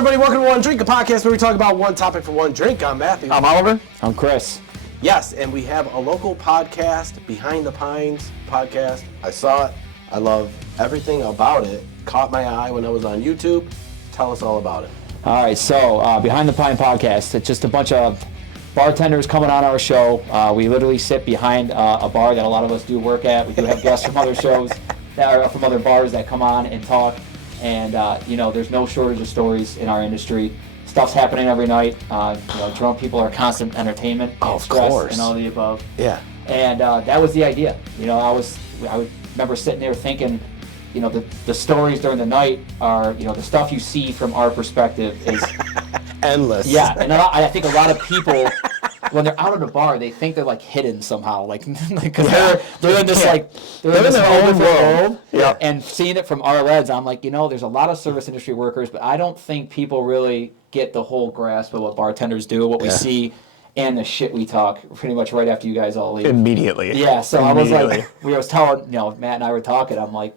everybody. Welcome to One Drink, a podcast where we talk about one topic for one drink. I'm Matthew. I'm Oliver. I'm Chris. Yes, and we have a local podcast, Behind the Pines podcast. I saw it. I love everything about it. Caught my eye when I was on YouTube. Tell us all about it. All right, so Behind the Pine podcast. It's just a bunch of bartenders coming on our show. We literally sit behind a bar that a lot of us do work at. We do have guests from other shows that are from other bars that come on and talk. And there's no shortage of stories in our industry. Stuff's happening every night. Drunk people are constant entertainment, of stress, course, and all the above. Yeah. And that was the idea. I remember sitting there thinking, the stories during the night are, the stuff you see from our perspective is endless. Yeah, and I think a lot of people, when they're out at a bar, they think they're like hidden somehow, because they're in this they're in their own world. Yeah. And seeing it from our lens, I'm like, there's a lot of service industry workers, but I don't think people really get the whole grasp of what bartenders do, what we see, and the shit we talk pretty much right after you guys all leave. Immediately. Yeah, so I was like, Matt and I were talking, I'm like,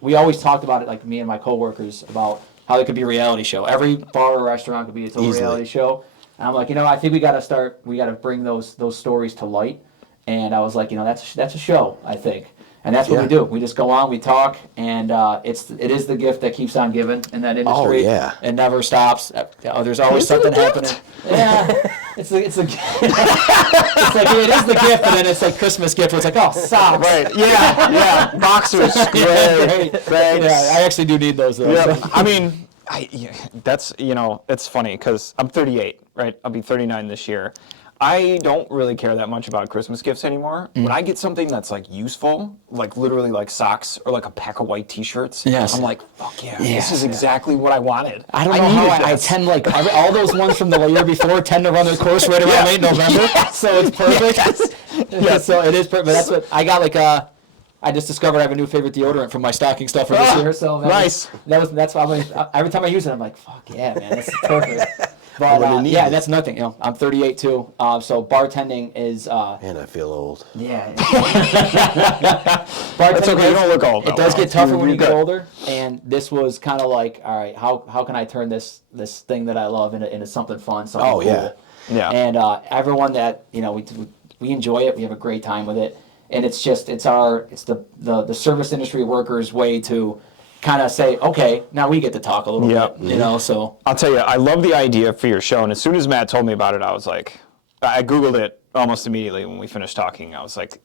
we always talked about it, like me and my coworkers, about how it could be a reality show. Every bar or restaurant could be its own reality show. And I'm like, I think we got to bring those stories to light. And I was like, that's a show, I think. And that's what we do. We just go on, we talk, and it is the gift that keeps on giving in that industry. Oh, yeah. It never stops. There's always something happening. Yeah. It's a it's like it is the gift, but then it's like Christmas gift where it's like, oh, socks. Right. Yeah. Boxers. Great. Thanks. Yeah, I actually do need those though. Yeah. So. I mean, that's it's funny because I'm 38, right? I'll be 39 this year. I don't really care that much about Christmas gifts anymore. When I get something that's like useful, like literally like socks or like a pack of white T-shirts, I'm like, fuck yeah, this is exactly what I wanted. I don't know how I tend all those ones from the year before tend to run their course right around late November, so it's perfect. Yes. So it is perfect. But that's what I got. I just discovered I have a new favorite deodorant from my stocking stuffer this year. So nice. That's why every time I use it, I'm like, fuck yeah, man, this is perfect. But that's nothing. I'm 38 too. So bartending is. Man, I feel old. Yeah. That's okay. You don't look old. It does get tougher when you get older, and this was kind of like, all right, how can I turn this thing that I love into something fun, something cool? Yeah. And everyone that we enjoy it. We have a great time with it, and it's the service industry workers' way to kind of say, okay, now we get to talk a little bit, so. I'll tell you, I love the idea for your show, and as soon as Matt told me about it, I was like, I Googled it almost immediately when we finished talking. I was like,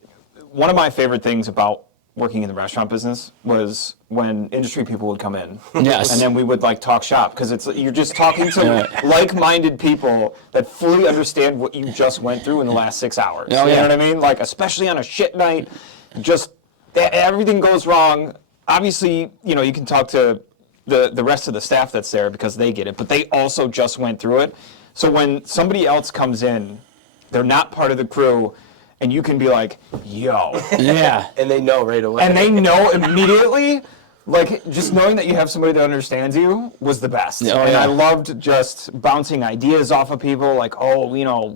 one of my favorite things about working in the restaurant business was when industry people would come in. Yes. And then we would talk shop, because you're just talking to like-minded people that fully understand what you just went through in the last 6 hours. You know what I mean? Especially on a shit night, just everything goes wrong. Obviously, you can talk to the rest of the staff that's there because they get it, but they also just went through it. So when somebody else comes in, they're not part of the crew, and you can be like, yo. Yeah. And they know right away. And they know immediately. Just knowing that you have somebody that understands you was the best. I loved just bouncing ideas off of people,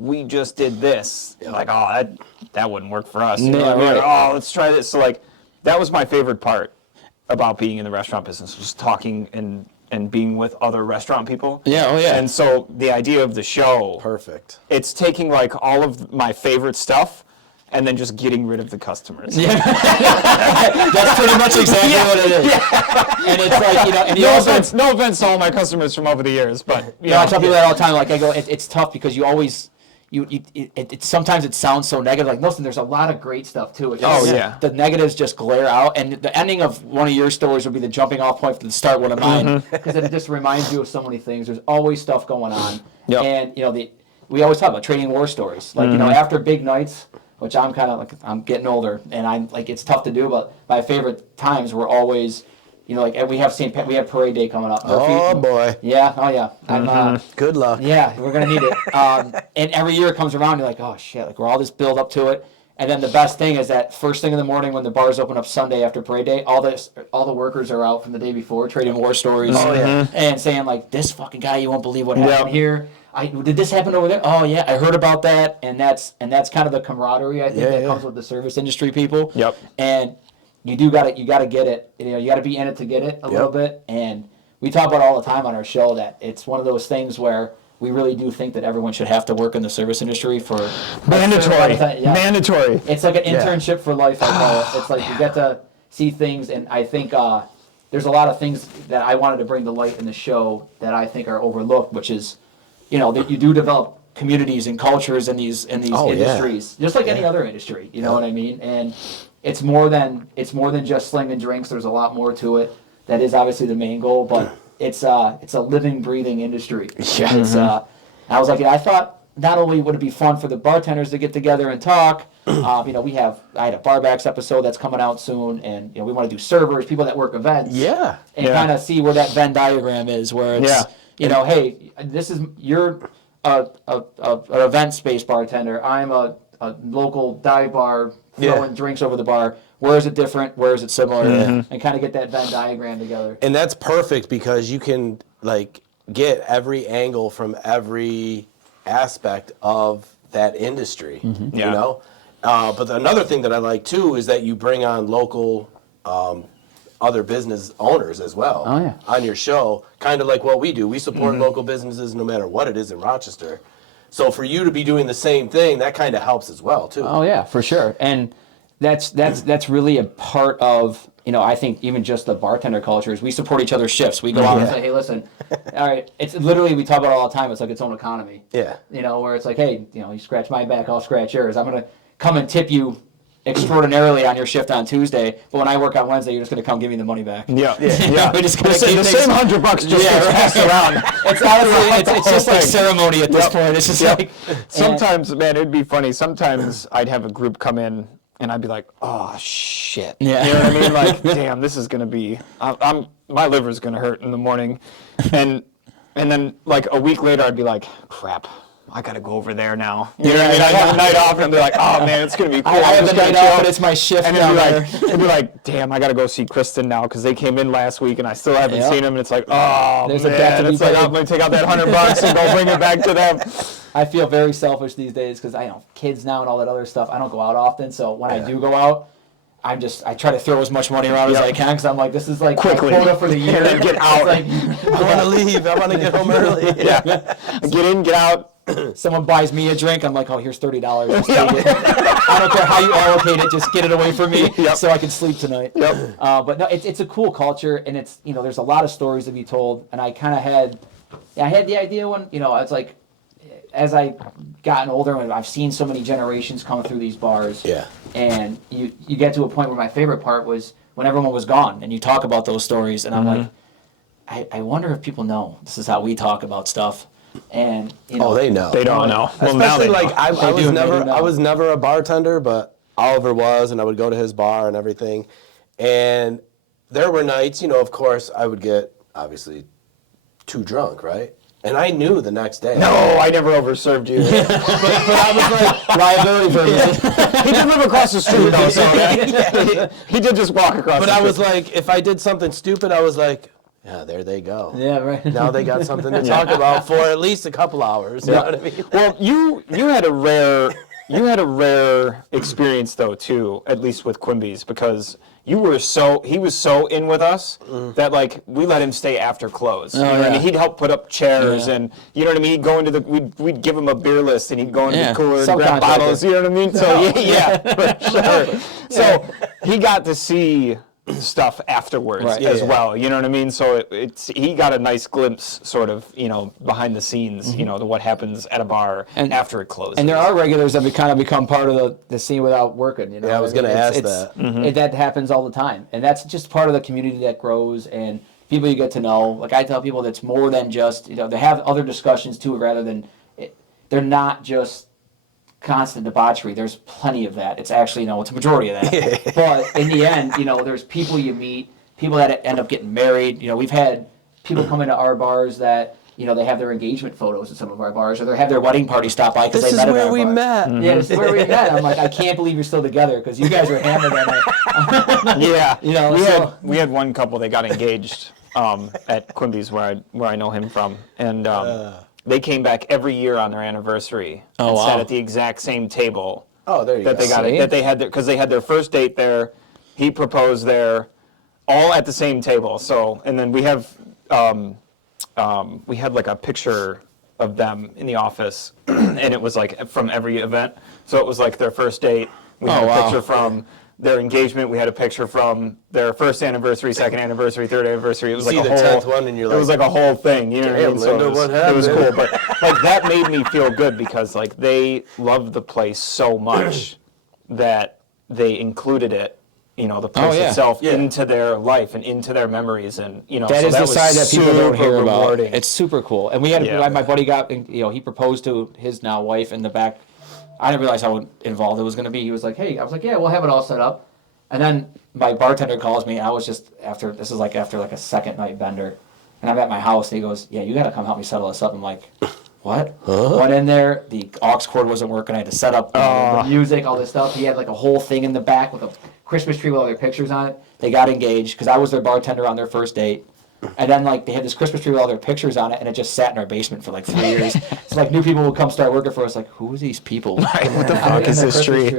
we just did this. Yeah. That wouldn't work for us. Let's try this. So that was my favorite part about being in the restaurant business, was talking and being with other restaurant people. Yeah, And so the idea of the show, perfect. It's taking all of my favorite stuff and then just getting rid of the customers. Yeah. That's pretty much exactly what it is. Yeah. And it's and no offense to all my customers from over the years, but I tell people that all the time. I go, it's tough because you always. Sometimes it sounds so negative. Listen, there's a lot of great stuff too. The negatives just glare out, and the ending of one of your stories would be the jumping off point for the start one of mine, because it just reminds you of so many things. There's always stuff going on, and we always talk about trading war stories. After big nights, which I'm getting older, and it's tough to do, but my favorite times were always. We have parade day coming up. Oh boy. Yeah. Oh yeah. Good luck. Yeah, we're gonna need it. And every year it comes around, you're like, oh shit, we're all this build up to it. And then the best thing is that first thing in the morning when the bars open up Sunday after parade day, all the workers are out from the day before trading war stories. Oh yeah. And saying this fucking guy, you won't believe what happened here. Did this happen over there? Oh yeah, I heard about that. And that's kind of the camaraderie I think that comes with the service industry people. Yep. And you gotta get it. You gotta be in it to get it a little bit. And we talk about all the time on our show that it's one of those things where we really do think that everyone should have to work in the service industry for mandatory. Yeah. Mandatory. It's like an internship for life, I call it. It's like you get to see things, and I think there's a lot of things that I wanted to bring to light in the show that I think are overlooked, which is, that you do develop communities and cultures in these industries, just like any other industry. You know what I mean? And it's more than just slinging drinks. There's a lot more to it. That is obviously the main goal, but it's a living, breathing industry. Yeah. I was like, I thought not only would it be fun for the bartenders to get together and talk, I had a Barbacks episode that's coming out soon, and we want to do servers, people that work events, and kind of see where that Venn diagram is, where it's hey, this is you're an event space bartender. I'm a local dive bar throwing drinks over the bar. Where is it different? Where is it similar? And kind of get that Venn diagram together. And that's perfect because you can get every angle from every aspect of that industry. But another thing that I like too is that you bring on local other business owners as well on your show, kind of like what we do. We support local businesses no matter what it is in Rochester. So for you to be doing the same thing, that kind of helps as well too. Oh yeah, for sure. And that's really a part of, I think even just the bartender culture is we support each other's shifts. We go out and say, hey, listen, all right, it's literally, we talk about it all the time, it's like its own economy. Yeah. Where it's like, hey, you scratch my back, I'll scratch yours. I'm going to come and tip you extraordinarily on your shift on Tuesday, but when I work on Wednesday, you're just going to come give me the money back. Yeah. We just the same $100 just gets passed around. It's honestly, it's just like ceremony at this point. It's just like... Sometimes, man, it'd be funny. Sometimes I'd have a group come in, and I'd be like, oh, shit. Yeah. You know what I mean? Like, damn, this is going to be... my liver's going to hurt in the morning. And then, like, a week later, I'd be like, crap. I gotta go over there now. You know what I mean? I have a night off, and I'd be like, "Oh man, it's gonna be cool." I have the night off, and it's my shift. And it'd be like, "Damn, I gotta go see Kristen now because they came in last week, and I still haven't seen them." And it's like, "Oh man, it's like I'm gonna take out that $100 and go bring it back to them." I feel very selfish these days because I know kids now and all that other stuff. I don't go out often, so when I do go out, I try to throw as much money around as I can because I'm like, this is like quickly my quota for the year. Get out. Like, I want to leave. I want to get home early. Get in, get out. Someone buys me a drink, I'm like, oh, here's $30. Just take it. I don't care how you allocate it, just get it away from me so I can sleep tonight. But no, it's a cool culture, and it's there's a lot of stories to be told, and I kind of had the idea when I was like, as I gotten older, and I've seen so many generations come through these bars. And you get to a point where my favorite part was when everyone was gone, and you talk about those stories, and I'm like, I wonder if people know this is how we talk about stuff. And they know. They don't know. Well, especially like I was never a bartender, but Oliver was, and I would go to his bar and everything. And there were nights, of course, I would get obviously too drunk, right? And I knew the next day. No, I never overserved you. but I was like, liability purposes. He did live across the street, though, so he did just walk across the street. But I was like, if I did something stupid, I was like, yeah, there they go. Yeah, right. Now they got something to talk about for at least a couple hours. You know what I mean? Well, you had a rare experience though too, at least with Quimby's, because he was so in with us that like we let him stay after close. And he'd help put up chairs and you know what I mean. He'd go into we'd give him a beer list and he'd go into the cooler and grab bottles. You know what I mean? So for sure. So he got to see stuff afterwards as well, you know what I mean? So he got a nice glimpse, sort of, behind the scenes, to what happens at a bar and after it closes. And there are regulars that kind of become part of the scene without working. Yeah, I was going to ask that. That happens all the time, and that's just part of the community that grows and people you get to know. Like I tell people, that's more than just they have other discussions too, rather than they're not just constant debauchery. There's plenty of that. It's actually, it's a majority of that. But in the end, there's people you meet, people that end up getting married. We've had people come into our bars that, they have their engagement photos at some of our bars, or they have their wedding party stop by because they met at our bar. This is where we met. Yeah, this is where we met. I'm like, I can't believe you're still together because you guys were hammered that night. Yeah. We had one couple that got engaged at Quimby's where I know him from, and they came back every year on their anniversary and sat at the exact same table. Oh, there you go. They got it. That they had because they had their first date there. He proposed there, all at the same table. So, and then we have we had like a picture of them in the office, and it was like from every event. So it was like their first date. We had a picture from their engagement. We had a picture from their first anniversary, second anniversary, third anniversary. It was like a whole 10th one and you're like, it was like a whole thing. You know what I mean? So Linda, what happened? it was cool, but like that made me feel good because like they loved the place so much that they included it. You know, the place itself into their life and into their memories, and you know that is the side that people don't hear rewarding. about. It's super cool, and we had my buddy got, you know, he proposed to his now wife in the back. I didn't realize how involved it was going to be. He was like, "Hey," I was like, "Yeah, we'll have it all set up," and then my bartender calls me, and I was just after like a second night bender, and I'm at my house, and he goes, "Yeah, you got to come help me settle this up." I'm like, "What?" Went in there, the aux cord wasn't working. I had to set up the music, all this stuff. He had like a whole thing in the back with a Christmas tree with all their pictures on it. They got engaged because I was their bartender on their first date. And then like they had this Christmas tree with all their pictures on it, and it just sat in our basement for like 3 years. So like new people would come start working for us, like, who are these people? Right, what the fuck is this tree?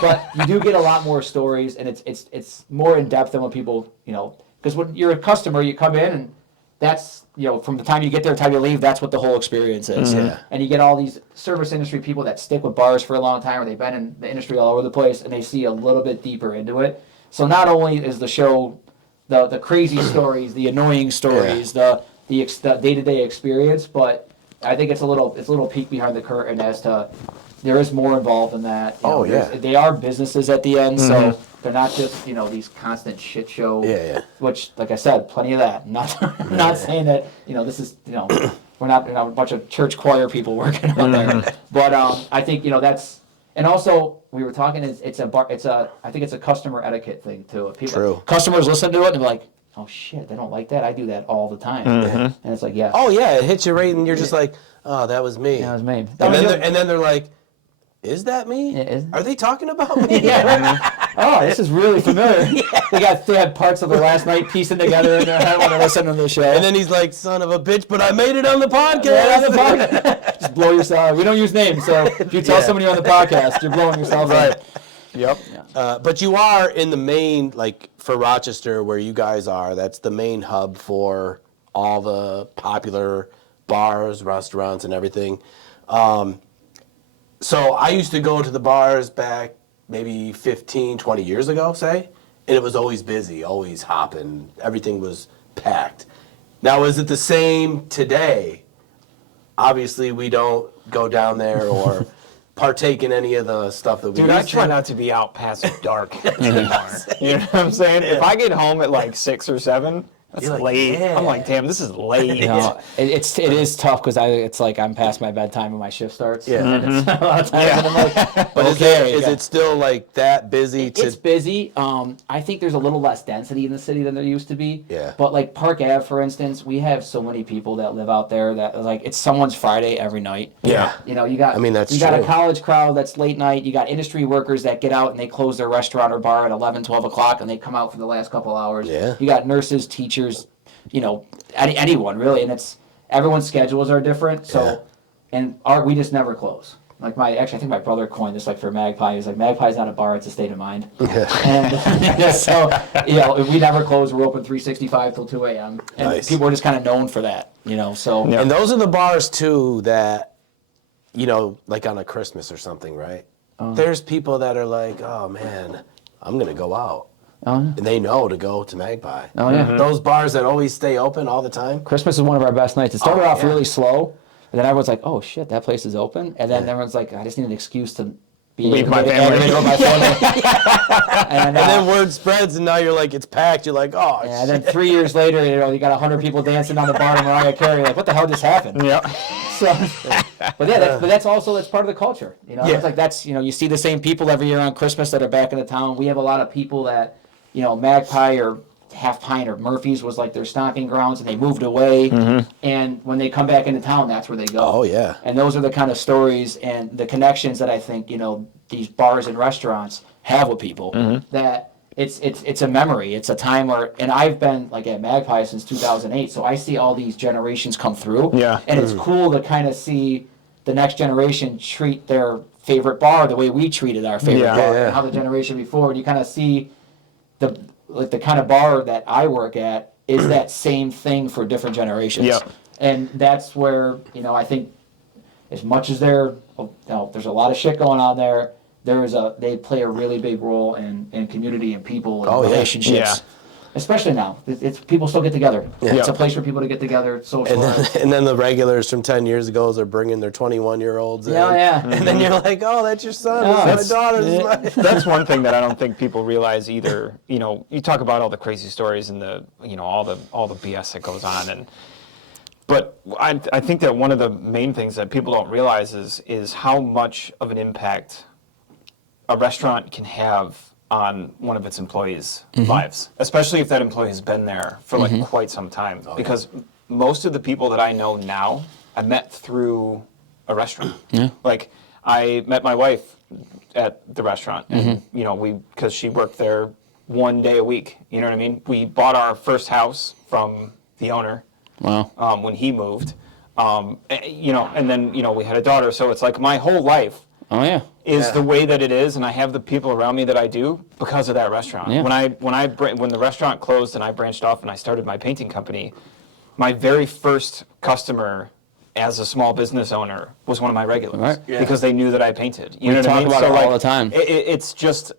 But you do get a lot more stories, and it's more in depth than when people, you know, because when you're a customer, you come in and that's, you know, from the time you get there to the time you leave, that's what the whole experience is. Yeah. And you get all these service industry people that stick with bars for a long time, or they've been in the industry all over the place, and they see a little bit deeper into it. So not only is the show the crazy stories, the annoying stories, the day-to-day experience, but I think it's a little peek behind the curtain as to there is more involved in that. You know, they are businesses at the end, so they're not just, you know, these constant shit show. Which, like I said, plenty of that. Not saying that, you know, this is, you know, we're not, you know, a bunch of church choir people working out there, but I think, you know, that's. And also, we were talking. I think it's a customer etiquette thing too. Customers listen to it and they're like, "Oh shit, they don't like that. I do that all the time." And it's like, yeah. Oh yeah, it hits you right, and you're just like, "Oh, that was me." Yeah, that was me. And then they're like, "Is that me? Are they talking about me?" Oh, this is really familiar. They had parts of the last night piecing together in their head when they're listening to the show. And then he's like, "Son of a bitch, but I made it on the podcast." Just blow yourself. We don't use names, so if you tell someone you're on the podcast, you're blowing yourself right. Yep. But you are in the main, like for Rochester, where you guys are. That's the main hub for all the popular bars, restaurants, and everything. So I used to go to the bars back maybe 15, 20 years ago, say, and it was always busy, always hopping. Everything was packed. Now, is it the same today? Obviously, we don't go down there or partake in any of the stuff that we used to. I try not to be out past dark anymore. You know what I'm saying? If I get home at like 6 or 7, that's like, late. yeah. I'm like, damn, this is late. No, it is tough because it's like I'm past my bedtime when my shift starts. Yeah. And it's a lot of times and I'm like, But okay, is it still like that busy? It's busy. I think there's a little less density in the city than there used to be. Yeah. But like Park Ave, for instance, we have so many people that live out there that like it's someone's Friday every night. Yeah. You know, you got that's got a true. college crowd that's late night. You got industry workers that get out and they close their restaurant or bar at 11, 12 o'clock and they come out for the last couple hours. Yeah. You got nurses, teachers, you know, anyone really, and it's everyone's schedules are different. So, and we just never close. Like I think my brother coined this like for Magpie. He's like, Magpie's not a bar; it's a state of mind. And so, you know, we never close. We're open 365 till 2 a.m. And Nice. people are just kind of known for that, you know. So, And those are the bars too that, you know, like on a Christmas or something, right? There's people that are like, "Oh man, I'm gonna go out." And they know to go to Magpie. Oh, yeah. Those bars that always stay open all the time. Christmas is one of our best nights. It started off really slow, and then everyone's like, "Oh shit, that place is open." And then everyone's like, "I just need an excuse to Leave my family. And then word spreads, and now you're like, it's packed. You're like, oh, and then 3 years later, you know, you got 100 people dancing on the bar to Mariah Carey. Like, what the hell just happened? Yeah. So, but yeah, that's part of the culture. You know, it's like you know, you see the same people every year on Christmas that are back in the town. We have a lot of people that, you know, Magpie or Half Pint or Murphy's was like their stomping grounds, and they moved away. And when they come back into town, that's where they go. Oh, yeah. And those are the kind of stories and the connections that I think, you know, these bars and restaurants have with people. That it's a memory. It's a time where, and I've been like at Magpie since 2008, so I see all these generations come through. Yeah. And it's cool to kind of see the next generation treat their favorite bar the way we treated our favorite bar, and how the generation before, and you kind of see the kind of bar that I work at is that same thing for different generations. Yep. And that's where, I think as much as there's a lot of shit going on there, they play a really big role in community and people and relationships. Yeah. Especially now, it's people still get together. Yeah. It's a place for people to get together, socialize. And then the regulars from 10 years ago are bringing their 21-year-olds in. Yeah. And then you're like, oh, that's your son, this is my daughter. This is my... That's one thing that I don't think people realize either. You talk about all the crazy stories and all the BS that goes on, but I think that one of the main things that people don't realize is how much of an impact a restaurant can have on one of its employees' lives, especially if that employee has been there for like quite some time. Because most of the people that I know now, I met through a restaurant. Yeah. Like I met my wife at the restaurant, and because she worked there 1 day a week. You know what I mean? We bought our first house from the owner. Wow. When he moved, and then we had a daughter. So it's like my whole life. Oh yeah. Is the way that it is, and I have the people around me that I do because of that restaurant. Yeah. When the restaurant closed and I branched off and I started my painting company, my very first customer as a small business owner was one of my regulars because they knew that I painted. You know what I mean? We talk about it all the time. It's just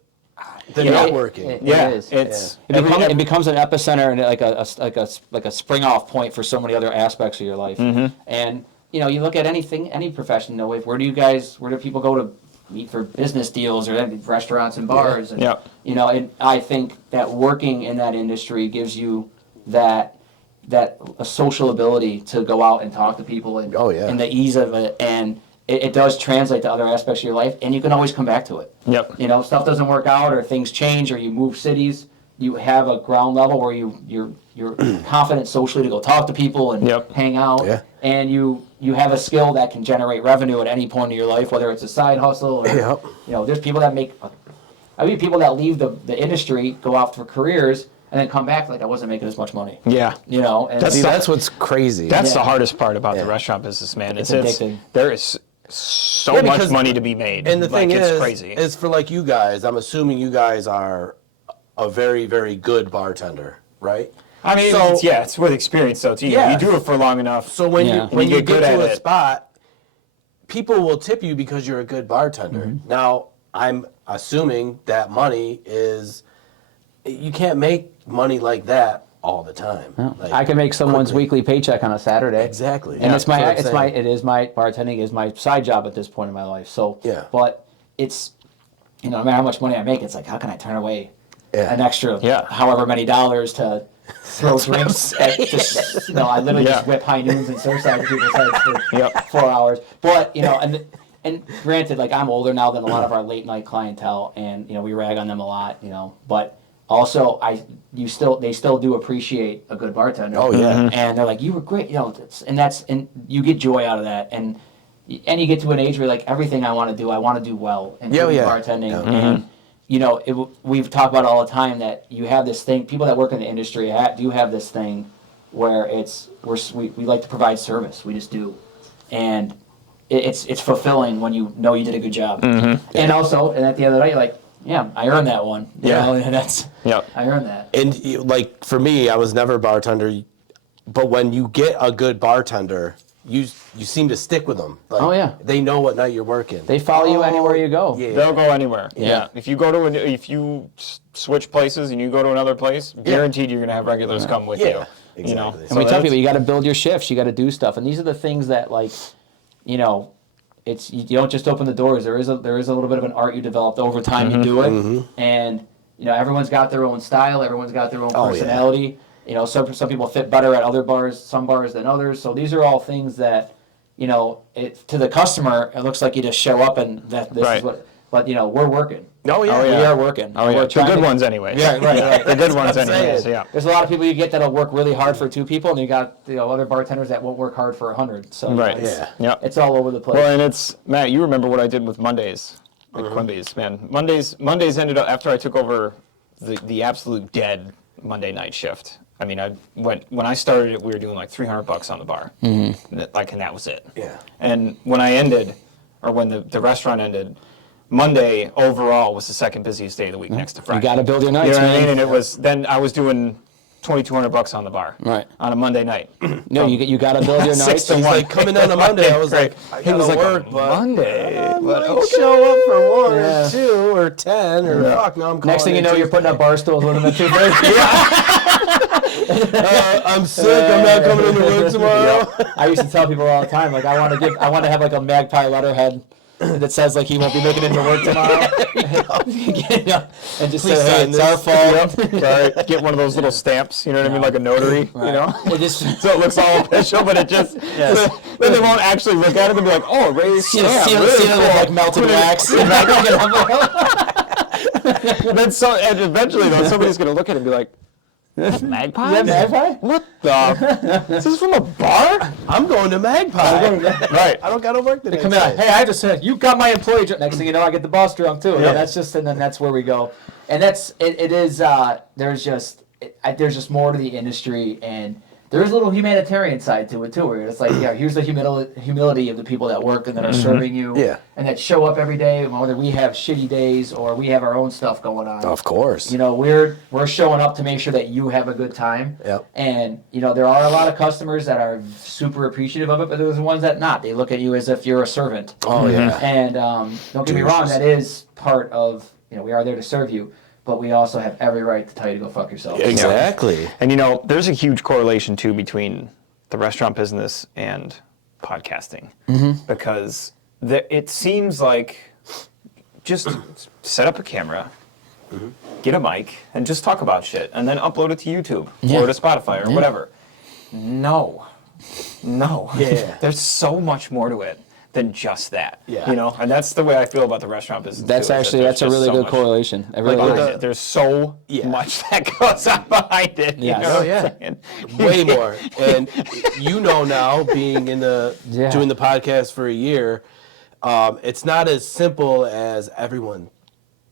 the networking. It becomes an epicenter and like a spring off point for so many other aspects of your life. And you look at any profession. Where do people go to meet for business deals or restaurants and bars? And, and I think that working in that industry gives you that a social ability to go out and talk to people and the ease of it, and it does translate to other aspects of your life, and you can always come back to it. Yep. Stuff doesn't work out or things change or you move cities. You have a ground level where you're confident socially to go talk to people and hang out, and you have a skill that can generate revenue at any point in your life, whether it's a side hustle or there's people that people that leave the industry, go out for careers, and then come back like I wasn't making as much money. Yeah. And that's what's crazy. That's the hardest part about the restaurant business, man. It's addicting. There is so much money to be made. And the thing it's crazy. is for like you guys, I'm assuming you guys are a very, very good bartender, right? I mean, it's with experience, though. You do it for long enough. So when you get to a spot, people will tip you because you're a good bartender. Now, I'm assuming that money is, you can't make money like that all the time. No. I can make someone's weekly paycheck on a Saturday. Exactly. And my bartending is my side job at this point in my life. So, but it's, no matter how much money I make, it's like, how can I turn away an extra however many dollars to throw drinks at just, I literally just whip high noons and Surfside to people's heads for 4 hours. But, and granted, like I'm older now than a lot of our late night clientele, and, we rag on them a lot, but also they still do appreciate a good bartender. Oh yeah. And they're like, you were great, and you get joy out of that. And you get to an age where like everything I want to do well, and bartending. And we've talked about all the time that you have this thing. People that work in the industry do have this thing where we like to provide service. We just do, and it's fulfilling when you know you did a good job. And also, and at the end of the night, you're like, yeah, I earned that one. And I earned that. And like for me, I was never a bartender, but when you get a good bartender, you seem to stick with them. Like, they know what night you're working. They follow you anywhere you go. Yeah. They'll go anywhere. Yeah. If you if you switch places and you go to another place, guaranteed you're gonna have regulars come with you. Exactly. And we tell people you got to build your shifts. You got to do stuff, and these are the things that it's you don't just open the doors. There is a little bit of an art you developed over time. You do it, and everyone's got their own style. Everyone's got their own personality. Some people fit better at some bars than others. So these are all things that, to the customer, it looks like you just show up and this is what, but we're working. Oh yeah, we are working. Oh yeah, the good ones anyways. Yeah, right. The good ones anyways. Yeah. There's a lot of people you get that'll work really hard for 2 people, and you got other bartenders that won't work hard for 100. So it's all over the place. Well, and it's Matt. You remember what I did with Mondays, with Quimby's, man. Mondays ended up after I took over the absolute dead Monday night shift. I mean, when I started it, we were doing like $300 on the bar, and that was it. Yeah. And when I ended, or when the restaurant ended, Monday overall was the second busiest day of the week next to Friday. You got to build your nights, you know what I mean? And it was then I was doing $2,200 on the bar. Right. On a Monday night. No, you got to build your nights. He's like, coming on a Monday, I was like, I gotta work, but Monday. I might show up for 1 or 2 or 10 or fuck, no, I'm calling. Next thing you know, you're putting up bar stools with them at 2:30. I'm sick. I'm not coming into work tomorrow. I used to tell people all the time, like, I want to have like a magpie letterhead that says like he won't be making it into work tomorrow. And just say, hey, it's our fault. Right. Get one of those little stamps, you know what I mean, like a notary, Right. you know? It just, So it looks all official, but it just, then they won't actually look at it and be like, oh, raised stamp. seal it with like melted wax. And then and eventually though, somebody's going to look at it and be like, Magpie? Is that Magpie? What the? Is this from a bar? I'm going to Magpie. Right. I don't got to work today. Come in. Hey, I just said you got my employee drunk. Next thing you know, I get the boss drunk too. Yeah. And then that's where we go. And that's it is. There's just more to the industry, and there's a little humanitarian side to it too, where it's like, yeah, here's the humility of the people that work and that are serving you, and that show up every day, whether we have shitty days or we have our own stuff going on. Of course. You know, we're showing up to make sure that you have a good time. Yep. And you know, there are a lot of customers that are super appreciative of it, but there's the ones that not. They look at you as if you're a servant. Oh yeah. And don't get me wrong, that is part of, you know, we are there to serve you, but we also have every right to tell you to go fuck yourself. Exactly. And you know, there's a huge correlation too between the restaurant business and podcasting, because it seems like just set up a camera, get a mic, and just talk about shit, and then upload it to YouTube or to Spotify or whatever. No. Yeah. There's so much more to it than just that. Yeah. You know, and that's the way I feel about the restaurant business. That's too, actually that's a really good correlation. It really is. There's so much that goes on behind it. Yes. You know what I'm saying? Way more. And you know now, being in the doing the podcast for a year, it's not as simple as everyone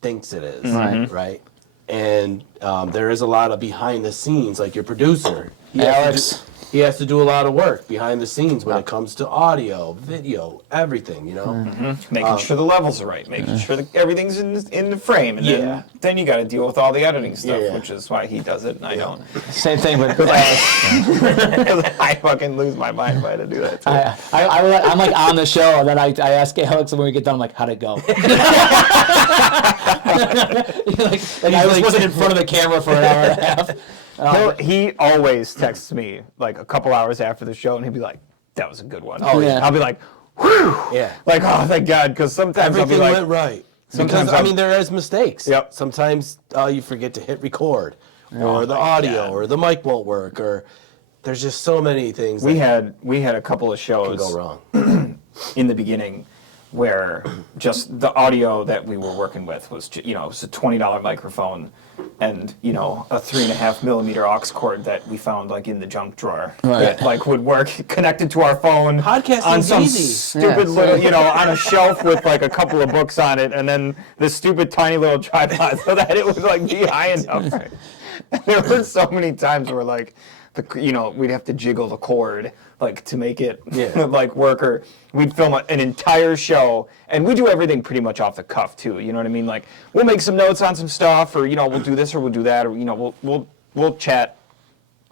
thinks it is. Right. And there is a lot of behind the scenes, like your producer. Alex. He has to do a lot of work behind the scenes when it comes to audio, video, everything, you know? Making sure the levels are right, making sure that everything's in the frame, and then you got to deal with all the editing stuff, which is why he does it and I don't. Same thing with I fucking lose my mind if I had to do that too. I'm like on the show, and then I ask Alex when we get done, I'm like, how'd it go? like I wasn't in front of the camera for an hour and a half. He always texts me like a couple hours after the show, and he'll be like, "That was a good one." Oh yeah. I'll be like, "Whew!" Yeah. Like, oh, thank God, because sometimes Everything I'll be like, went right. Sometimes Because, I mean, there is mistakes. Yep. Sometimes you forget to hit record, or the audio, or the mic won't work, or there's just so many things we had a couple of shows can go wrong. in the beginning where just the audio that we were working with was, you know, it was a $20 microphone and, you know, a 3.5 millimeter aux cord that we found like in the junk drawer that like would work connected to our phone Podcasting's on some easy. stupid little, you know, on a shelf with like a couple of books on it, and then this stupid tiny little tripod so that it would like be high enough. There were so many times where like, you know, we'd have to jiggle the cord like to make it like work, or we'd film an entire show, and we do everything pretty much off the cuff too. You know what I mean? Like we'll make some notes on some stuff, or you know, we'll do this or we'll do that, or you know, we'll chat,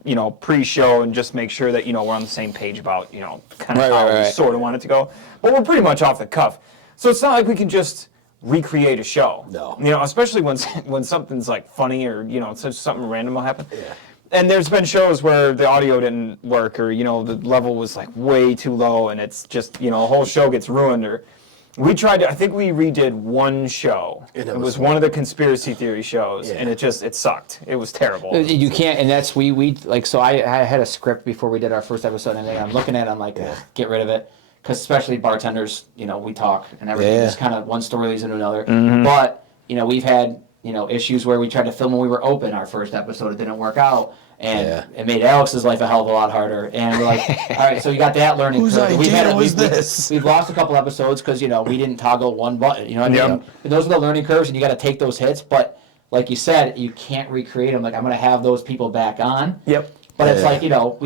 you know, pre-show and just make sure that you know we're on the same page about you know kind of how we sort of want it to go. But we're pretty much off the cuff, so it's not like we can just recreate a show. No. You know, especially when something's like funny or you know, such something random will happen. Yeah. And there's been shows where the audio didn't work, or you know the level was like way too low, and it's just you know a whole show gets ruined. Or we tried to, I think we redid one show. It was one of the conspiracy theory shows, and it sucked. It was terrible. You can't, and that's we like. So I had a script before we did our first episode, and I'm looking at it, I'm like, get rid of it, because especially bartenders, you know, we talk and everything. It's kind of one story leads into another. But you know, we've had you know issues where we tried to film when we were open. Our first episode, it didn't work out. And it made Alex's life a hell of a lot harder. And we're like, all right, so you got that learning curve. We've lost a couple episodes because, you know, we didn't toggle one button. You know what I mean? And those are the learning curves, and you got to take those hits. But like you said, you can't recreate them. Like, I'm going to have those people back on. Yep. But it's like, you know,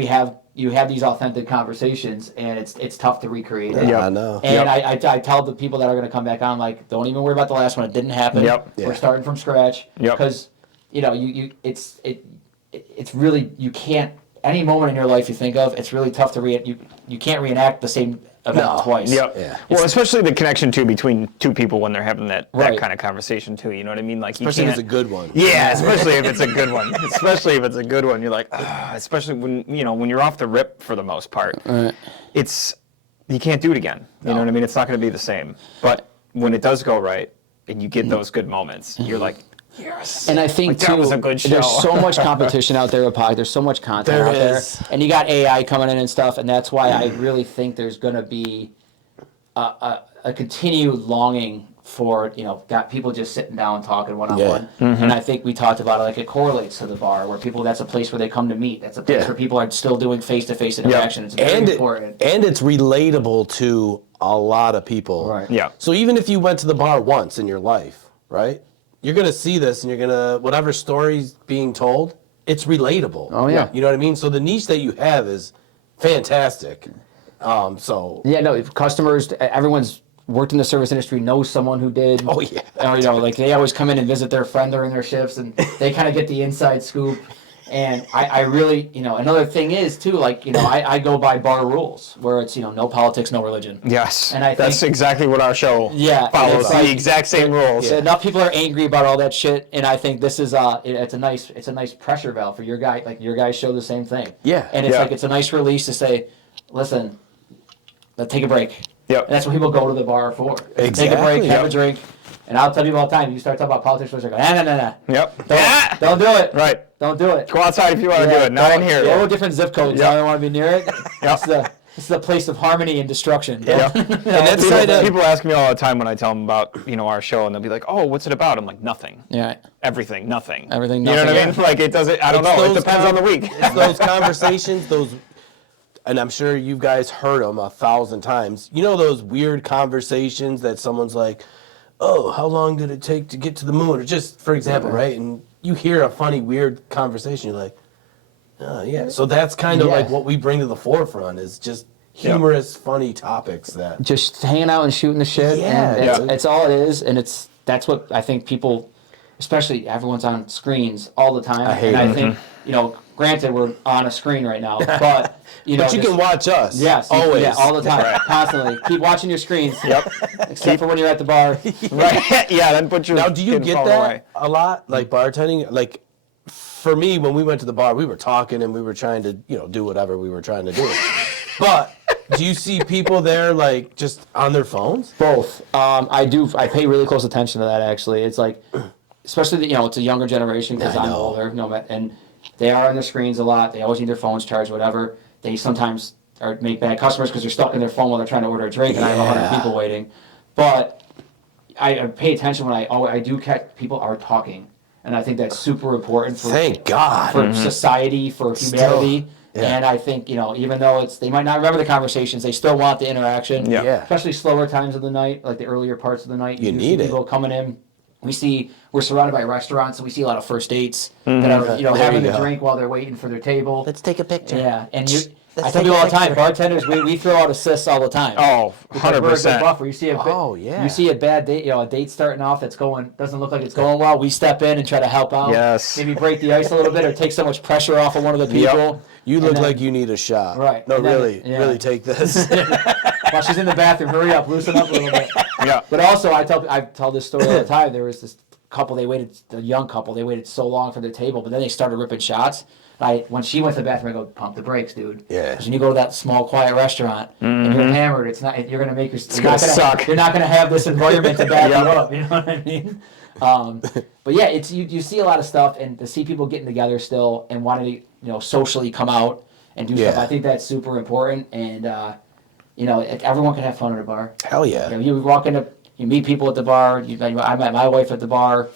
you have these authentic conversations, and it's tough to recreate it. Yeah, I know. And I tell the people that are going to come back on, like, don't even worry about the last one. It didn't happen. Yep. We're starting from scratch. Yep. Because, you know, it's really, you can't, any moment in your life you think of, it's really tough to you can't reenact the same event twice. Yep. Yeah. Well, especially the connection too between two people when they're having that Right. kind of conversation too. You know what I mean? Like Especially if it's a good one. Yeah, especially if it's a good one. Especially if it's a good one. You're like, especially when you're off the rip for the most part. Right. You can't do it again. You know what I mean? It's not going to be the same. But when it does go right and you get those good moments, you're like, yes. And I think Like, that too, was a good show. there's so much competition out there with podcasts. There's so much content out there, and you got AI coming in and stuff. And that's why I really think there's going to be a continued longing for got people just sitting down talking one on one. And I think we talked about it, like it correlates to the bar, where that's a place where they come to meet. That's a place where people are still doing face-to-face interaction. It's very important. And it's relatable to a lot of people. Right. Yeah. So even if you went to the bar once in your life, right? You're going to see this and you're going to, whatever story's being told, it's relatable. Oh, yeah. You know what I mean? So the niche that you have is fantastic. Yeah, no, if customers, everyone's worked in the service industry, knows someone who did. Oh, yeah. Or, like they always come in and visit their friend during their shifts, and they kind of get the inside scoop. And I really, another thing is too, like, I go by bar rules, where it's, no politics, no religion. Yes. And I that's think, exactly what our show follows. The exact same rules. So enough people are angry about all that shit, and I think this is it's a nice pressure valve for your guy. Like your guys show the same thing. Yeah. And it's like it's a nice release to say, listen, let's take a break. Yep. And that's what people go to the bar for. Exactly. Take a break, have a drink. And I'll tell people all the time, you start talking about politics, they're like, no. Yep. Don't do it. Right. Don't do it. Go outside if you want to do it. Not in here. Go to different zip codes. I don't want to be near it. This is the place of harmony and destruction. Yep. And that's people ask me all the time when I tell them about our show, and they'll be like, "Oh, what's it about?" I'm like, "Nothing." Yeah. Everything, nothing. Everything, You know nothing, what I mean? Like it doesn't. I don't know. It depends on the week. It's those conversations, and I'm sure you guys heard them 1,000 times. You know those weird conversations that someone's like, "Oh, how long did it take to get to the moon?" Or just, for example, right? And you hear a funny, weird conversation, you're like, "Oh, yeah." So that's kind of like what we bring to the forefront is just humorous, funny topics that just hanging out and shooting the shit. Yeah, and it's all it is, and that's what I think people, especially everyone's on screens all the time. I think granted we're on a screen right now, but but you can watch us. Yes, always. Yeah, all the time, constantly. Keep watching your screens. Yep. Except for when you're at the bar. Right. Yeah. Then put your. Now, do you get that away. a lot? Like bartending, like. For me, when we went to the bar, we were talking and we were trying to, do whatever we were trying to do. But do you see people there like just on their phones? Both. I do. I pay really close attention to that. Actually, it's like, especially it's a younger generation because I'm older. And they are on their screens a lot. They always need their phones charged. Whatever. They sometimes make bad customers because they're stuck in their phone while they're trying to order a drink, and I have 100 people waiting. But I pay attention when I do catch people are talking. And I think that's super important for Thank God. For society, for humanity. And I think, even though they might not remember the conversations, they still want the interaction. Yeah. Especially slower times of the night, like the earlier parts of the night. You need people coming in. We're surrounded by restaurants, so we see a lot of first dates that are, having a drink while they're waiting for their table. Let's take a picture. Yeah. And I tell people all the time, bartenders, we throw out assists all the time. Oh, 100%. We're a good buffer. You see you see a bad date, a date starting off that's doesn't look like it's going well. We step in and try to help out. Yes. Maybe break the ice a little bit or take so much pressure off of one of the people. Yep. You look like you need a shot. Right. No, really take this. While she's in the bathroom, hurry up, loosen up a little bit. Yeah. But also, I tell this story all the time. There was this couple, a young couple, they waited so long for their table, but then they started ripping shots. When she went to the bathroom, I go, pump the brakes, dude. Yeah. Because when you go to that small, quiet restaurant and you're hammered, you're gonna make it's gonna suck. You're not gonna have this environment to back you up. You know what I mean? But yeah, it's you see a lot of stuff, and to see people getting together still and wanting to socially come out and do stuff. I think that's super important, and everyone can have fun at a bar. Hell yeah. You walk into, you meet people at the bar. I met my wife at the bar.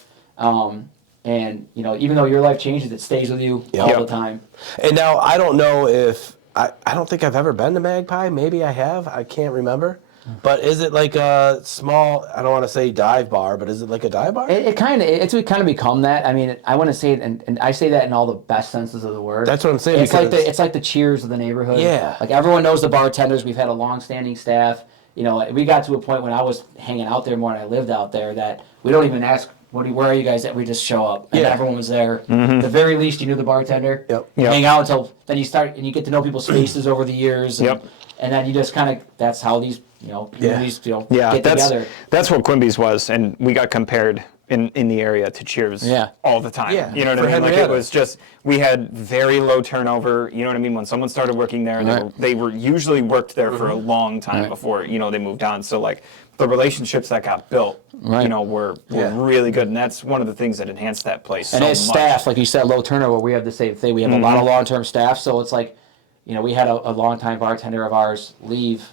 And, even though your life changes, it stays with you all the time. And now, I don't know if, I don't think I've ever been to Magpie. Maybe I have. I can't remember. But is it like a small, I don't want to say dive bar, but is it like a dive bar? It's kind of become that. I mean, I want to say it, and I say that in all the best senses of the word. That's what I'm saying. It's like the Cheers of the neighborhood. Yeah. Like everyone knows the bartenders. We've had a long-standing staff. We got to a point when I was hanging out there more and I lived out there that we don't even ask where are you guys at? We just show up. And everyone was there. Mm-hmm. At the very least, you knew the bartender. Yep. You hang out until then you start, and you get to know people's faces over the years. And, and then you just kind of, that's how these, communities, get together. That's what Quimby's was, and we got compared in the area to Cheers all the time. Yeah. You know what I mean? Like it was just, we had very low turnover. You know what I mean? When someone started working there, they were usually worked there for a long time before, they moved on. So like the relationships that got built, were really good. And that's one of the things that enhanced that place and so as much. staff, like you said, low turnover, we have the same thing. We have a lot of long-term staff. So it's like, we had a long-time bartender of ours leave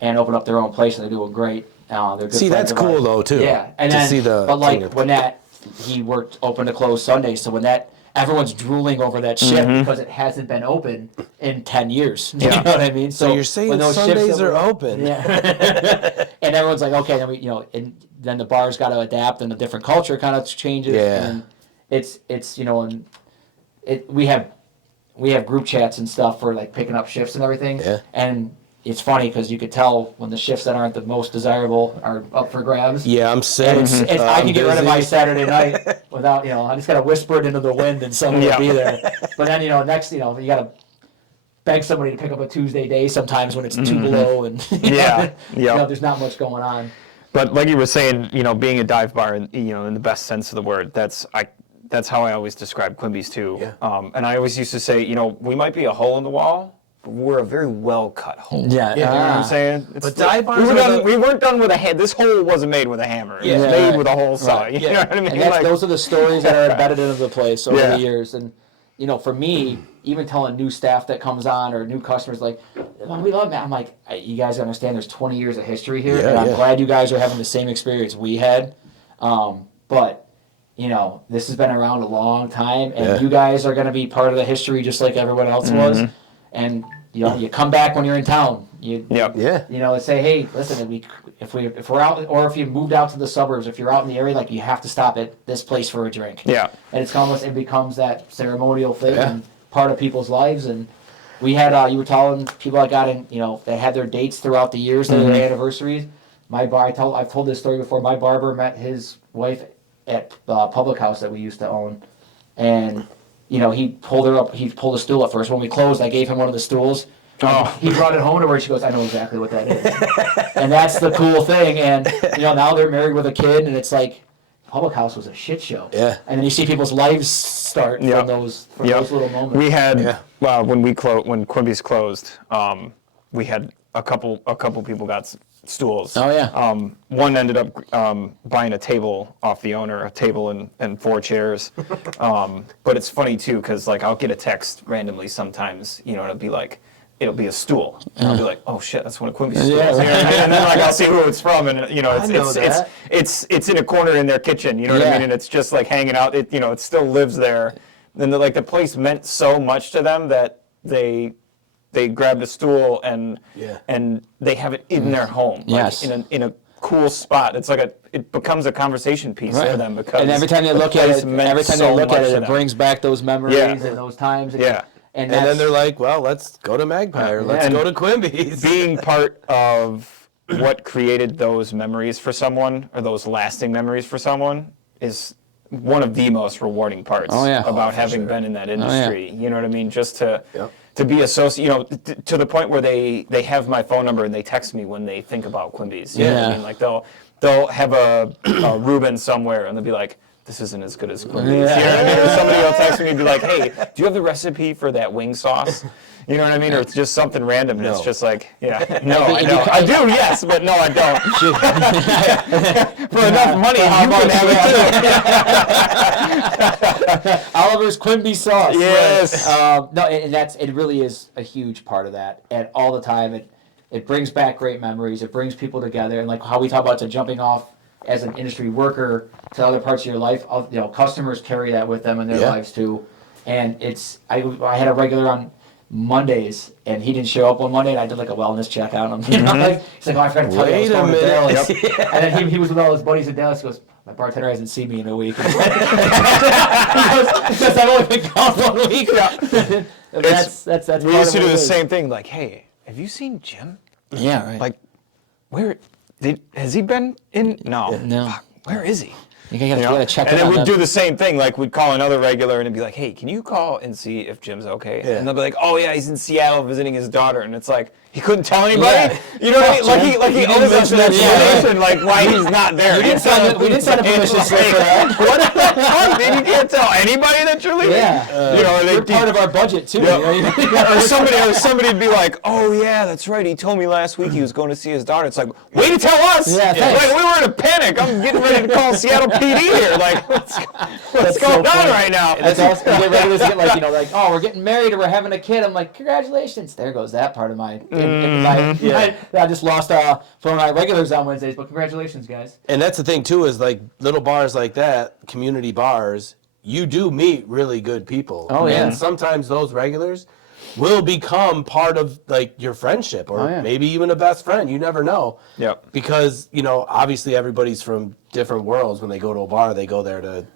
and open up their own place, and they're doing great. They're good See, that's cool though too. Yeah, and to then, see the but like when he worked open to close Sundays, so when everyone's drooling over that shift because it hasn't been open in 10 years. You know what I mean? So you're saying those Sundays are open? Yeah. And everyone's like, okay, then and then the bar's got to adapt, and the different culture kind of changes. Yeah. And it's and we have group chats and stuff for like picking up shifts and everything. Yeah. And it's funny because you could tell when the shifts that aren't the most desirable are up for grabs. Yeah, I'm saying. I can get rid of my Saturday night without, I just got to whisper it into the wind and someone will be there. But then, next, you got to beg somebody to pick up a Tuesday day sometimes when it's 2 below and, there's not much going on. But like you were saying, being a dive bar, in the best sense of the word, that's how I always describe Quimby's too. Yeah. And I always used to say, we might be a hole in the wall, we're a very well-cut hole. Yeah. You know what I'm saying? But dive bars we weren't done with a hammer. This hole wasn't made with a hammer. It was made with a hole saw. Right. You know what I mean? And those are the stories that are embedded into the place over the years. And, for me, even telling new staff that comes on or new customers, like, we love that. I'm like, you guys understand there's 20 years of history here, and I'm glad you guys are having the same experience we had. But, this has been around a long time, and you guys are going to be part of the history just like everyone else was. And you come back when you're in town. You say, hey, listen, if we're out, or if you moved out to the suburbs, if you're out in the area, like you have to stop at this place for a drink. Yeah. And it becomes that ceremonial thing and part of people's lives. And we had you were telling people I got in, they had their dates throughout the years, their anniversaries. My bar, I've told this story before. My barber met his wife at Public House that we used to own, and. He pulled her up. He pulled a stool up first. When we closed, I gave him one of the stools. He brought it home to her. She goes, "I know exactly what that is," and that's the cool thing. And now they're married with a kid, and it's like Public House was a shit show. Yeah. And then you see people's lives start from those little moments. We had when Quimby's closed, we had a couple people got stools. Oh yeah. One ended up buying a table off the owner, a table and 4 chairs. But it's funny too, because like I'll get a text randomly sometimes, it'll be a stool, and I'll be like, oh shit, that's one of Quimby's stools. And then like I'll see who it's from, and it's in a corner in their kitchen. You know what I mean? And it's just like hanging out. It still lives there. And the place meant so much to them that they grabbed a stool and they have it in their home, in a cool spot. It's like it becomes a conversation piece for them because and every time they look at it, it brings back those memories and those times. And then they're like, well, let's go to Magpie or let's go to Quimby's. Being part of what created those memories for someone, or those lasting memories for someone, is one of the most rewarding parts about having been in that industry. You know what I mean? Just to be associated, to the point where they have my phone number and they text me when they think about Quimby's. You know what I mean? Like they'll have a Reuben somewhere and they'll be like, this isn't as good as Quimby's. You know what I mean? Or somebody will text me and be like, hey, do you have the recipe for that wing sauce? You know what I mean? Or it's just something random and it's just like, I know. I do, yes, but no, I don't. For enough money, you can have it too. Oliver's Quimby sauce. Yes. And it really is a huge part of that. And all the time, it brings back great memories. It brings people together. And like how we talk about the jumping off as an industry worker to other parts of your life, customers carry that with them in their lives too. And I had a regular on Mondays, and he didn't show up one Monday, and I did like a wellness check on him. He's like, I forgot to tell you I was going to Dallas. And then he was with all his buddies in Dallas. He goes, my bartender hasn't seen me in a week. Because I've only been gone 1 week. That's we used to do the same thing. Like, hey, have you seen Jim? Yeah, right. Like, has he been in? No. No. Fuck, where is he? You gotta check and in then on we'd them. do the same thing. Like we'd call another regular and it'd be like, "Hey, can you call and see if Jim's okay?" Yeah. And they'll be like, "Oh yeah, he's in Seattle visiting his daughter." And it's like he couldn't tell anybody. Yeah. You know what I mean? Like he owes us an explanation, like why he's not there. We didn't sign a permission slip for that. What the fuck? Then you can't tell anybody that you're leaving. Yeah. You know, You're part of our budget too. or somebody'd be like, "Oh yeah, that's right. He told me last week he was going to see his daughter." It's like, way to tell us. Yeah, thanks. Like we were in a panic. I'm getting ready to call Seattle PD here. Like, what's going on right now? That's also, you get regulars get like, like, oh, we're getting married or we're having a kid. I'm like, congratulations. There goes that part of my. I just lost for my regulars on Wednesdays, but congratulations, guys. And that's the thing too, is like little bars like that, community bars, you do meet really good people. Oh, yeah. And sometimes those regulars will become part of like your friendship or maybe even a best friend. You never know. Yep. Because, obviously everybody's from different worlds. When they go to a bar, they go there to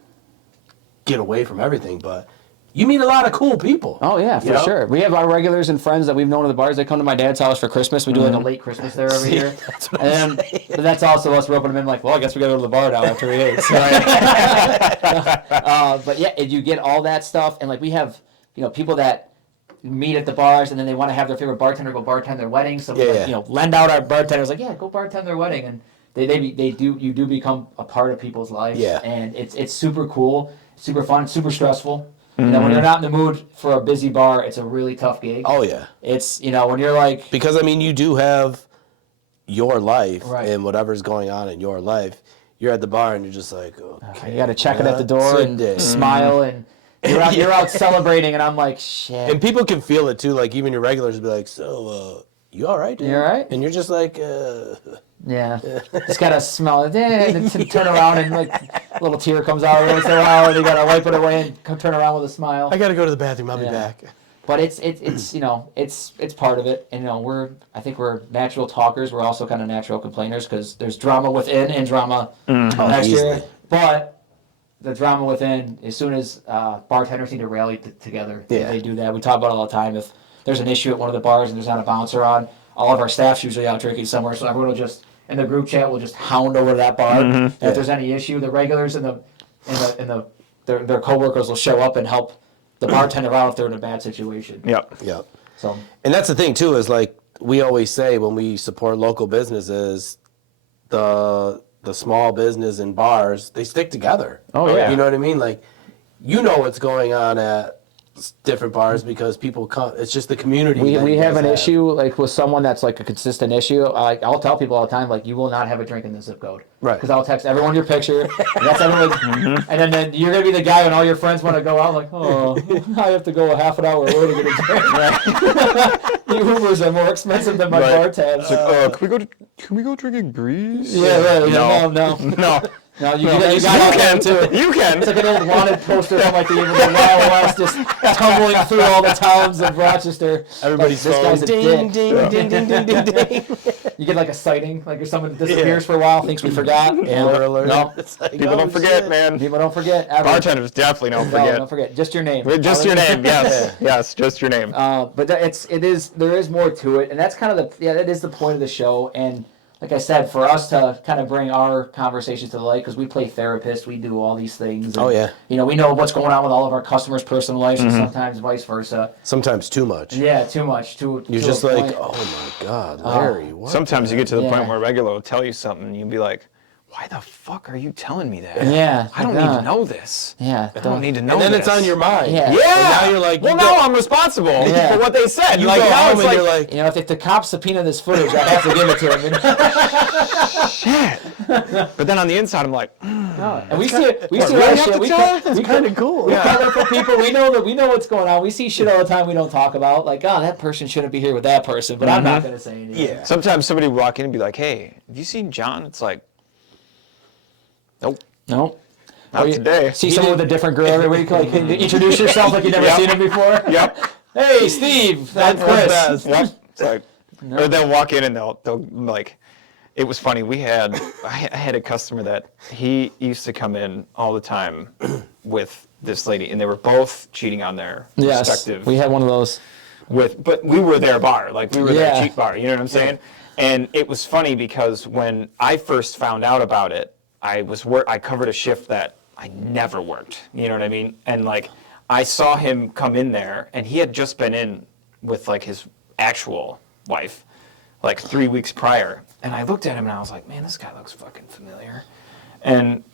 get away from everything. But you meet a lot of cool people. Oh, yeah, for sure. We have our regulars and friends that we've known at the bars. They come to my dad's house for Christmas. We do like a late Christmas there every year. That's what I'm saying. But that's also us roping them in like, well, I guess we got to go to the bar now after he ate. But yeah, you get all that stuff. And like we have, people that meet at the bars and then they want to have their favorite bartender go bartend their wedding. So we lend out our bartenders like, yeah, go bartend their wedding. And you do become a part of people's lives. Yeah. And it's super cool, super fun, super stressful. When you're not in the mood for a busy bar, it's a really tough gig. Oh, yeah. It's, when you're like... Because, you do have your life Right. and whatever's going on in your life. You're at the bar and you're just like, okay. You got to check it at the door and smile and you're out celebrating and I'm like, shit. And people can feel it too. Like even your regulars will be like, so, you all right, dude? You all right? And you're just like, Yeah. Just got to smell it. And turn around and like a little tear comes out every once in a while and you got to wipe it away and turn around with a smile. I got to go to the bathroom. I'll be back. But it's part of it. And, I think we're natural talkers. We're also kind of natural complainers because there's drama within and drama exterior. But the drama within, as soon as bartenders need to rally together, they do that. We talk about it all the time. If there's an issue at one of the bars and there's not a bouncer on, all of our staff's usually out drinking somewhere, so everyone will just, in the group chat, will just hound over to that bar. And if there's any issue, the regulars and their coworkers will show up and help the bartender out if they're in a bad situation. Yep. So, And that's the thing too, is like we always say when we support local businesses, the small business and bars, they stick together. Oh, yeah. You know what I mean? Like, what's going on at different bars because people come. It's just the community. we have an issue like with someone that's like a consistent issue. I'll tell people all the time, like, you will not have a drink in this zip code. Right. Because I'll text everyone your picture. And that's everyone. And then you're going to be the guy when all your friends want to go out, like, oh, I have to go a half an hour away to get a drink. The Ubers are more expensive than my bar tabs. Can we go drinking Breeze? Yeah, right. No. No, you can too. You can. It's like an old wanted poster from like the Wild West, just tumbling through all the towns of Rochester. Everybody's like, phone. This guy's a Ding, dick. ding, ding, ding, ding, ding. You get like a sighting, like if someone disappears for a while, thinks we forgot. Amber alert. No, It's like, People don't forget, shit. man. people don't forget. Ever. Bartenders definitely don't No, forget. don't forget. Just your name. Just your name, yes. Yes, just your name. But there is more to it, and that's kind of that is the point of the show. And like I said, for us to kind of bring our conversations to the light, because we play therapists, we do all these things. And, Oh, yeah. we know what's going on with all of our customers' personal lives, and sometimes vice versa. Sometimes too much. Yeah, too much. You're to just a like, point. oh my God, Larry. What? Sometimes you get to the Yeah. point where a regular will tell you something and you'll be like, why the fuck are you telling me that? Yeah, I don't need to know this. Yeah, I don't need to know And then this. it's on your mind. Yeah. Yeah. And now you're like, well, now I'm responsible Yeah. for what they said. You like, go now home it's and like, you're like, if the cops subpoena this footage, I have to give it to him. shit. But then on the inside, I'm like, And we see a lot really of have shit. to We tell? co- That's kind of cool. We cover for people. We know what's going on. We see shit all the time we don't talk about. Like, oh, that person shouldn't be here with that person, but I'm not going to say anything. Yeah. sometimes somebody would walk in and be like, hey, have you seen John? It's like, nope. Nope. Not Or you today. See someone with a different girl every week. Like, introduce yourself like you've never seen him before. Yep. Hey, Steve. I'm Chris. Yep. It's like, or they'll walk in and they'll like, it was funny. I had a customer that he used to come in all the time with this lady, and they were both cheating on their respective. We had one of those. But we were their bar, like we were their Yeah. cheat bar. You know what I'm saying? And it was funny because when I first found out about it, I covered a shift that I never worked. You know what I mean? And like, I saw him come in there, and he had just been in with like his actual wife, like 3 weeks prior. And I looked at him and I was like, man, this guy looks fucking familiar. And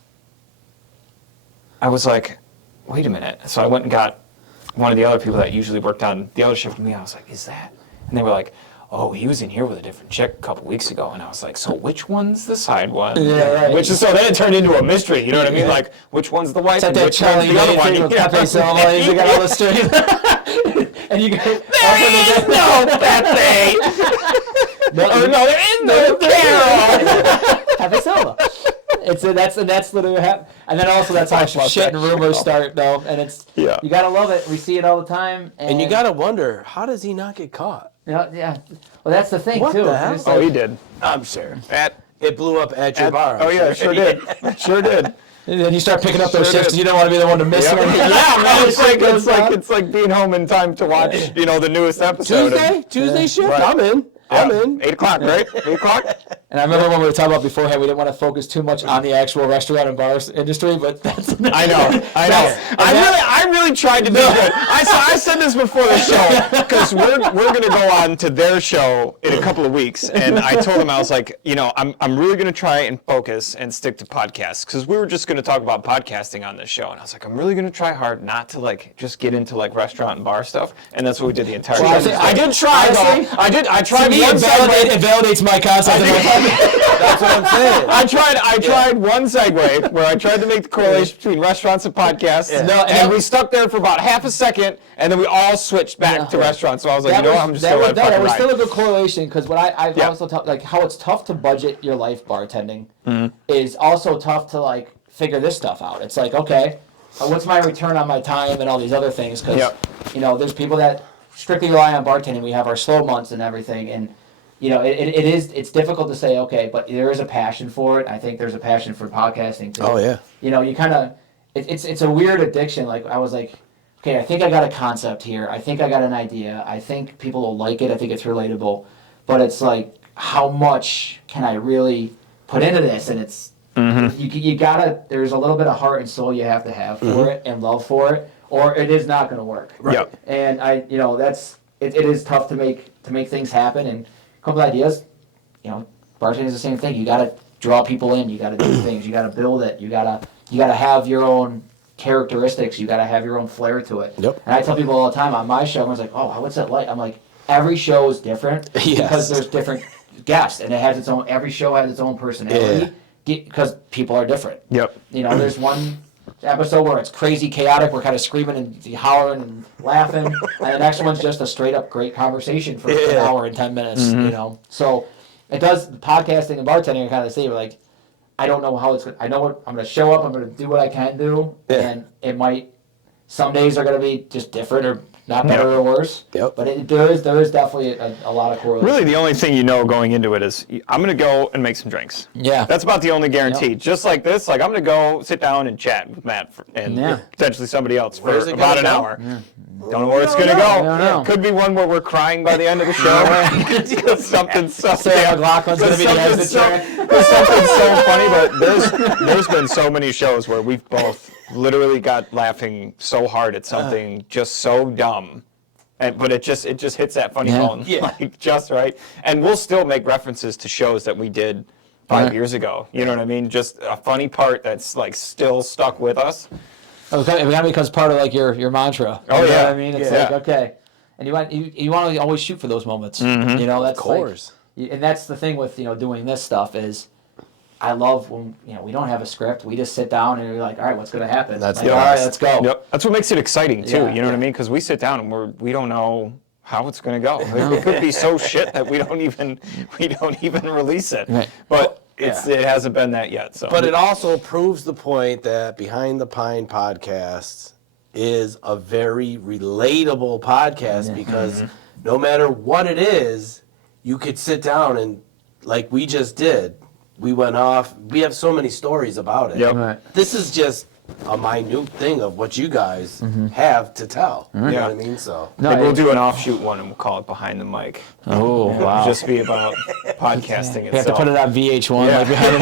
I was like, wait a minute. So I went and got one of the other people that usually worked on the other shift with me. I was like, is that? And they were like, oh, he was in here with a different chick a couple weeks ago. And I was like, so which one's the side one? Yeah, right. So then it turned into a mystery. You know what I mean? Like, which one's the wife and which one's the other one? Pepe Silva, you got all the straight. And you go, there is no Pepe. No, there is no Carol. Pepe Silva. That's literally what happened. And then also that's how shit and rumors start, though. And it's you gotta love it. We see it all the time. And you gotta wonder, how does he not get caught? Yeah. Well, that's the thing What too. the hell? Oh, he did. I'm sure. It blew up at your bar. Oh yeah, it sure did. It sure did. And then you start picking up those shifts, and you don't want to be the one to miss one. Yeah, man, it's like being home in time to watch, the newest episode. Tuesday shift. Right. I'm in. 8 o'clock, right? 8 o'clock. And I remember when we were talking about beforehand, we didn't want to focus too much on the actual restaurant and bar industry, but that's. I know. I really tried to be good. I said this before the show because we're going to go on to their show in a couple of weeks, and I told them I was like, I'm really going to try and focus and stick to podcasts because we were just going to talk about podcasting on this show, and I was like, I'm really going to try hard not to like just get into like restaurant and bar stuff, and that's what we did the entire show. I did try. I tried. It validates my concept. That's what I'm saying. I tried one segue where I tried to make the correlation between restaurants and podcasts. Yeah. And we stuck there for about half a second, and then we all switched back to restaurants. So I was like, I'm just going to let it fucking ride. That was still a good correlation because what I've also talked like how it's tough to budget your life bartending is also tough to like figure this stuff out. It's like, okay, what's my return on my time and all these other things because there's people that strictly rely on bartending. We have our slow months and everything, and it's difficult to say, okay, but there is a passion for it. I think there's a passion for podcasting too. Oh yeah. You kind of, it's a weird addiction. Like I was like, okay, I think I got a concept here. I think I got an idea. I think people will like it. I think it's relatable, but it's like, how much can I really put into this? And it's you gotta. There's a little bit of heart and soul you have to have for it and love for it, or it is not going to work. Right. Yep. And it is tough to make things happen. And a couple ideas, bartending is the same thing. You got to draw people in. You got to do things. You got to build it. You got to have your own characteristics. You got to have your own flair to it. Yep. And I tell people all the time on my show, everyone's like, "Oh, what's that like?" I'm like, every show is different because there's different guests, and it has its own. Every show has its own personality because people are different. Yep. There's one episode where it's crazy chaotic, we're kind of screaming and hollering and laughing, and the next one's just a straight up great conversation for an hour and 10 minutes, So it does, podcasting and bartending are kind of the same. Like, I don't know how it's going to, I know what, I'm going to show up, I'm going to do what I can do, and it might, some days are going to be just different or not better or worse. Yep. But there is definitely a lot of correlation. Really, the only thing going into it is I'm going to go and make some drinks. Yeah. That's about the only guarantee. Yep. Just like this, like I'm going to go sit down and chat with Matt and potentially somebody else for about an hour. Yeah. Don't know where it's going to go. Could be one where we're crying by the end of the show. Because something's so Sarah McLaughlin's going to be the exit track. Because something's so funny, but there's been so many shows where we've both literally got laughing so hard at something just so dumb, but it just hits that funny bone like just right. And we'll still make references to shows that we did 5 years ago. You know what I mean? Just a funny part that's like still stuck with us. It kind of becomes part of like your mantra. Oh you know yeah. what I mean, it's like okay, and you want to always shoot for those moments. Mm-hmm. That's of course. Like, and that's the thing with doing this stuff is. I love when we don't have a script. We just sit down and we're like, all right, what's going to happen? That's all right, let's go. Yep. That's what makes it exciting too. You know what I mean? Because we sit down and we don't know how it's going to go. It could be so shit that we don't even release it. Right. But it hasn't been that yet. So. But it also proves the point that Behind the Pine podcast is a very relatable podcast because no matter what it is, you could sit down and like we just did. We went off. We have so many stories about it. Yep. Right. This is just a minute thing of what you guys have to tell. You know what I mean? So Maybe we'll do an offshoot one and we'll call it Behind the Mic. Oh, wow. It'll just be about podcasting itself. We have to put it on VH1 like behind the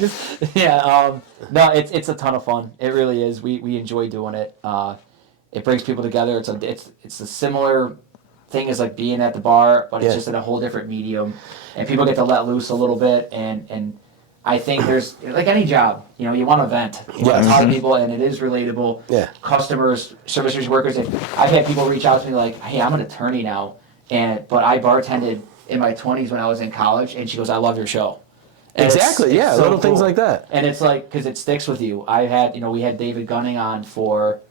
music. No, it's a ton of fun. It really is. We enjoy doing it. It brings people together. It's a similar thing as like being at the bar, but it's just in a whole different medium, and people get to let loose a little bit. And I think there's like any job, you want to vent. You want to talk to people, and it is relatable. Yeah. Customers, service industry workers. I've had people reach out to me like, "Hey, I'm an attorney now, but I bartended in my 20s when I was in college," and she goes, "I love your show." And exactly. it's so little cool. things like that. And it's like because it sticks with you. We had David Gunning on for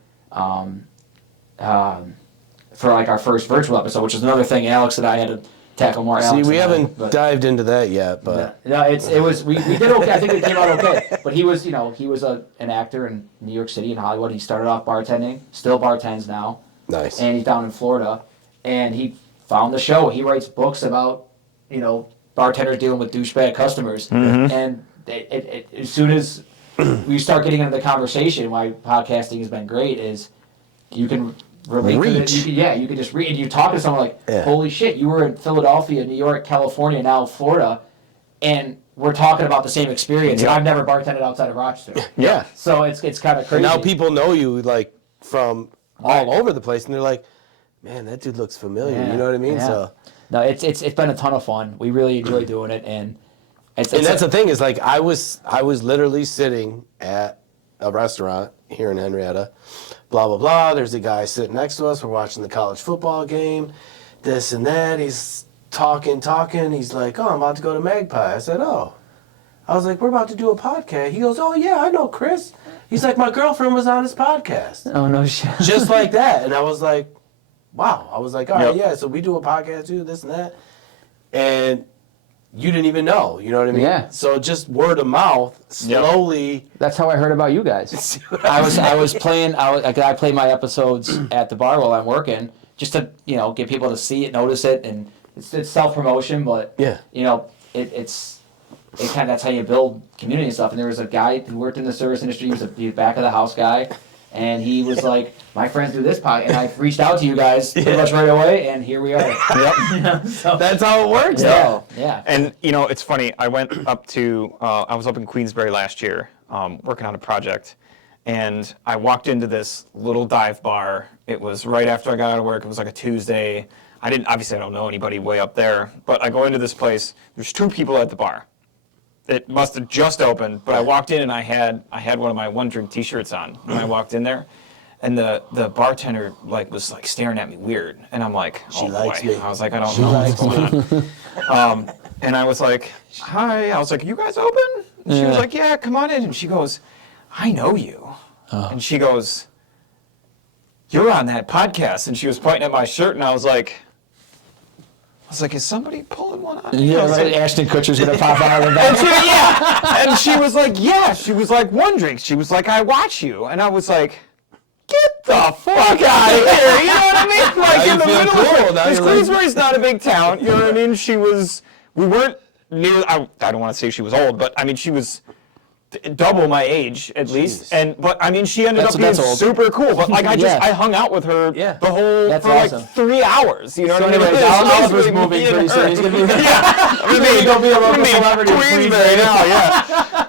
like our first virtual episode, which is another thing Alex and I had to tackle more. See, we haven't dived into that yet, but no, we did okay. I think it came out okay. But he was an actor in New York City and Hollywood. He started off bartending, still bartends now. Nice. And he's down in Florida, and he found the show. He writes books about bartenders dealing with douchebag customers, and as soon as we start getting into the conversation, why podcasting has been great is you can relate to it. You can just read. And you talk to someone like, holy shit, you were in Philadelphia, New York, California, now Florida, and we're talking about the same experience. And I've never bartended outside of Rochester. Yeah. So it's kind of crazy. And now people know you like from all over the place, and they're like, man, that dude looks familiar. You know what I mean? Yeah. So no, it's been a ton of fun. We really enjoy doing it, and that's the thing is like I was literally sitting at a restaurant here in Henrietta, blah blah blah. There's a guy sitting next to us. We're watching the college football game, this and that. He's talking. He's like, "Oh, I'm about to go to Magpie." I said, "Oh." I was like, "We're about to do a podcast." He goes, "Oh yeah, I know Chris." He's like, "My girlfriend was on his podcast." Oh no shit. Just like that, and I was like, "Wow." I was like, "All right, yeah." So we do a podcast too, this and that, and you didn't even know, you know what I mean? Yeah. So just word of mouth, slowly. That's how I heard about you guys. I play my episodes at the bar while I'm working, just to get people to see it, notice it, and it's self promotion, but that's how you build community and stuff. And there was a guy who worked in the service industry. He was a back of the house guy, and he was like, "My friends do this podcast," and I reached out to you guys pretty much right away, and here we are. So that's how it works, though. Yeah. And it's funny. I went up to I was up in Queensbury last year, working on a project, and I walked into this little dive bar. It was right after I got out of work. It was like a Tuesday. I don't know anybody way up there, but I go into this place. There's 2 people at the bar. It must have just opened, but I walked in and I had one of my One Drink T-shirts on when I walked in there, and the bartender was staring at me weird, and I'm like, she likes me. I was like, I don't know what's going on. And I was like, hi. I was like, you guys open? And she was like, yeah, come on in. And she goes, I know you. And she goes, you're on that podcast. And she was pointing at my shirt, and I was like, is somebody pulling one on? Yeah, right. Ashton Kutcher's going to pop out of the back. And she was like, yeah. She was like, One Drink. She was like, I watch you. And I was like, get the fuck out of here. You know what I mean? Like, in the middle of it. Queensbury's not a big town. You know what I mean? We weren't near, I don't want to say she was old, but I mean, she was double my age at least, but I mean she ended up being super cool. But like I hung out with her the whole for awesome. like 3 hours. You know what I mean? Oliver's moving pretty soon. He's gonna be he's gonna be a local celebrity in Queensbury now. Yeah,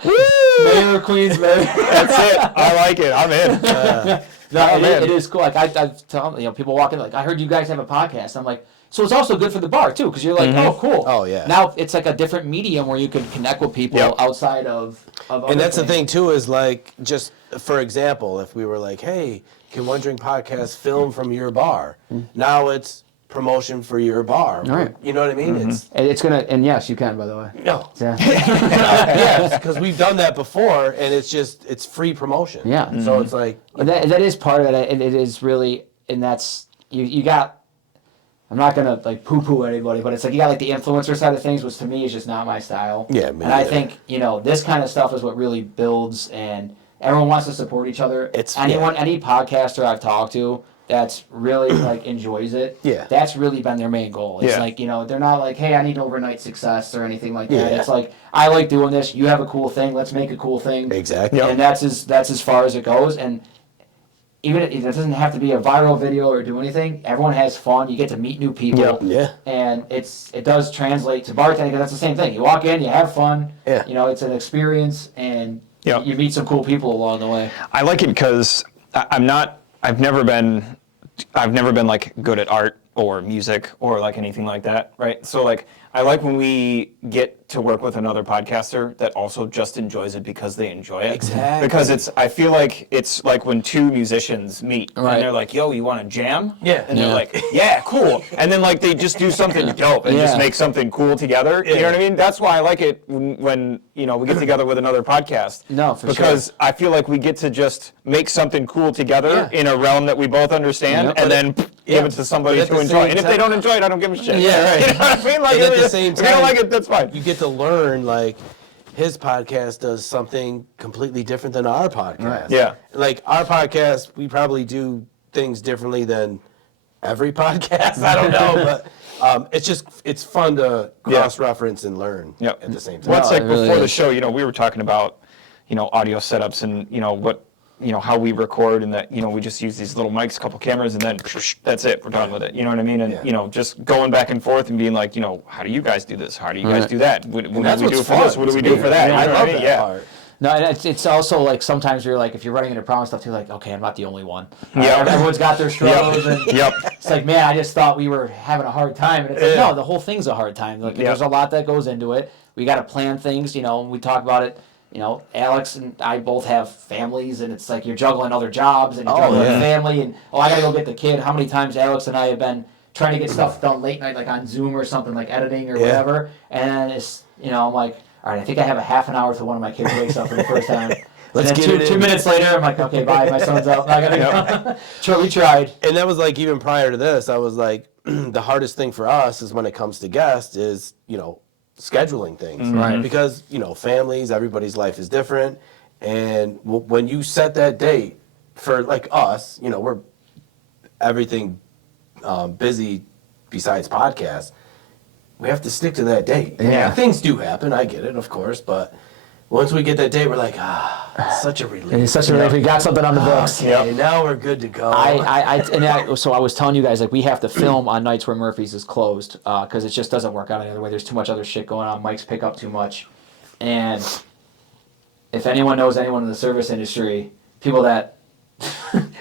Mayor of Queensbury. That's it. I like it. I'm in. It is cool. Like I tell people walking like I heard you guys have a podcast. I'm like. So it's also good for the bar, too, because you're like, oh, cool. Oh, yeah. Now it's like a different medium where you can connect with people outside of other And that's things. the thing, too, is like, just for example, if we were like, hey, can One Drink Podcast film from your bar? Now it's promotion for your bar. Right. You know what I mean? It's going to, and yes, you can, by the way. No. Yeah. Yes, because we've done that before, and it's free promotion. Yeah. So it's like. That is part of it, and it is really, and that's, you got, I'm not gonna like poo-poo anybody, but it's like you got like the influencer side of things, which to me is just not my style. Yeah, and I think this kind of stuff is what really builds, and everyone wants to support each other. Any podcaster I've talked to that's really like enjoys it. Yeah. That's really been their main goal. It's Yeah. like, you know, they're not like, hey, I need overnight success or anything like that. Yeah. It's like, I like doing this. You have a cool thing. Let's make a cool thing. Exactly. And that's as far as it goes. And even it doesn't have to be a viral video or do anything. Everyone has fun. You get to meet new people. Yep. Yeah. And it does translate to bartending because that's the same thing. You walk in, you have fun. Yeah. You know, it's an experience, and Yep. you meet some cool people along the way. I like it because I've never been like good at art or music or like anything like that, right? So like I like when we get to work with another podcaster that also just enjoys it because they enjoy it. Exactly. Because I feel like it's like when two musicians meet Right. and they're like, yo, you want to jam? Yeah. And they're like, yeah, cool. And then like they just do something dope and just Yeah. make something cool together. You know Yeah. what I mean? That's why I like it when you know, we get together with another podcast. No, for sure. Because I feel like we get to just make something cool together Yeah. in a realm that we both understand, Yep. and then give it to somebody But at to the enjoy. same And if they time- don't enjoy it, I don't give a shit. Yeah, right. You know what I mean? Like, And at the same if you don't time, like it, that's fine. You get to learn, like, his podcast does something completely different than our podcast. Right. Yeah. Like, our podcast, we probably do things differently than every podcast. I don't know, but it's fun to cross-reference and learn Yep. at the same time. Well, it's No, like it really before the is. show, you know, we were talking about, you know, audio setups and, you know, what, you know, how we record and that, you know, we just use these little mics, a couple cameras, and then that's it. We're done with it. You know what I mean? And, Yeah. you know, just going back and forth and being like, you know, how do you guys do this? How do you guys do that? What do that's we do what's for this? fun What do we to do me. for that? I You know what love mean? that Yeah. part. No, and it's also like sometimes you're like, if you're running into problem stuff too, like, okay, I'm not the only one. Yeah. Everyone's got their struggles. And Yep. it's like, man, I just thought we were having a hard time. And it's like, Yeah. no, the whole thing's a hard time. Like, Yeah. there's a lot that goes into it. We got to plan things, you know, and we talk about it. You know, Alex and I both have families, and it's like you're juggling other jobs and you're juggling yeah. family. And, I got to go get the kid. How many times Alex and I have been trying to get stuff done late night, like on Zoom or something, like editing or Yeah. whatever. And it's, you know, I'm like, all right, I think I have a half an hour till one of my kids wakes up for the first time. Let's and then get it two in. minutes later, I'm like, okay, bye, my son's up. I gotta go. Sure, we tried. And that was like, even prior to this, I was like, the hardest thing for us is when it comes to guests is, you know, scheduling things. Right. Because, you know, families, everybody's life is different. And when you set that date for, like, us, you know, we're everything busy besides podcasts, we have to stick to that date. Yeah. Things do happen, I get it, of course, but once we get that date, we're like, it's such a relief. It's such a relief. We got something on the books. Okay, now we're good to go. So I was telling you guys, like, we have to film on nights where Murphy's is closed because it just doesn't work out any other way. There's too much other shit going on. Mics pick up too much. And if anyone knows anyone in the service industry, people that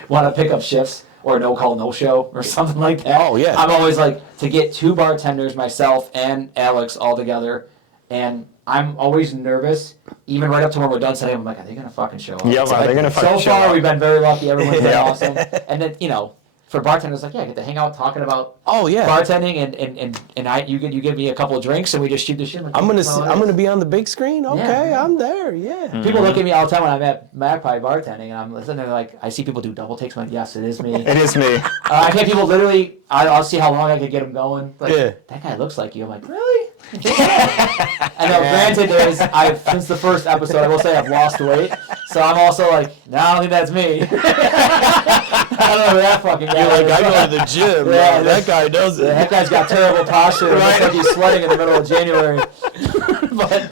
want to pick up shifts or no call, no show or something like that. Oh, yeah. I'm always like, to get two bartenders, myself and Alex, all together. And I'm always nervous, even right up to when we're done setting. I'm like, are they going to fucking show up? Yeah, are they going to fucking So show far, up? we've been very lucky. Everyone's been Yeah. awesome. And then, you know, for bartenders, like, yeah, I get to hang out talking about Oh, yeah. bartending, and you give me a couple of drinks, and we just shoot the shit. Like, I'm that's all it gonna is. be on the big screen. Okay, Yeah. I'm there. Yeah. People look at me all the time when I'm at Magpie bartending, and I'm listening. They're like, I see people do double takes. I'm like, yes, it is me. It is me. I've had people literally. I'll see how long I can get them going. Like, Yeah. that guy looks like you. I'm like, really? I know. Granted, I've since the first episode, I will say I've lost weight, so I'm also like, no, I don't think that's me. I don't know who that fucking guy. You're like, is. I go to the gym. Yeah, that guy does it. That guy's got terrible posture. It looks like he's sweating in the middle of January. But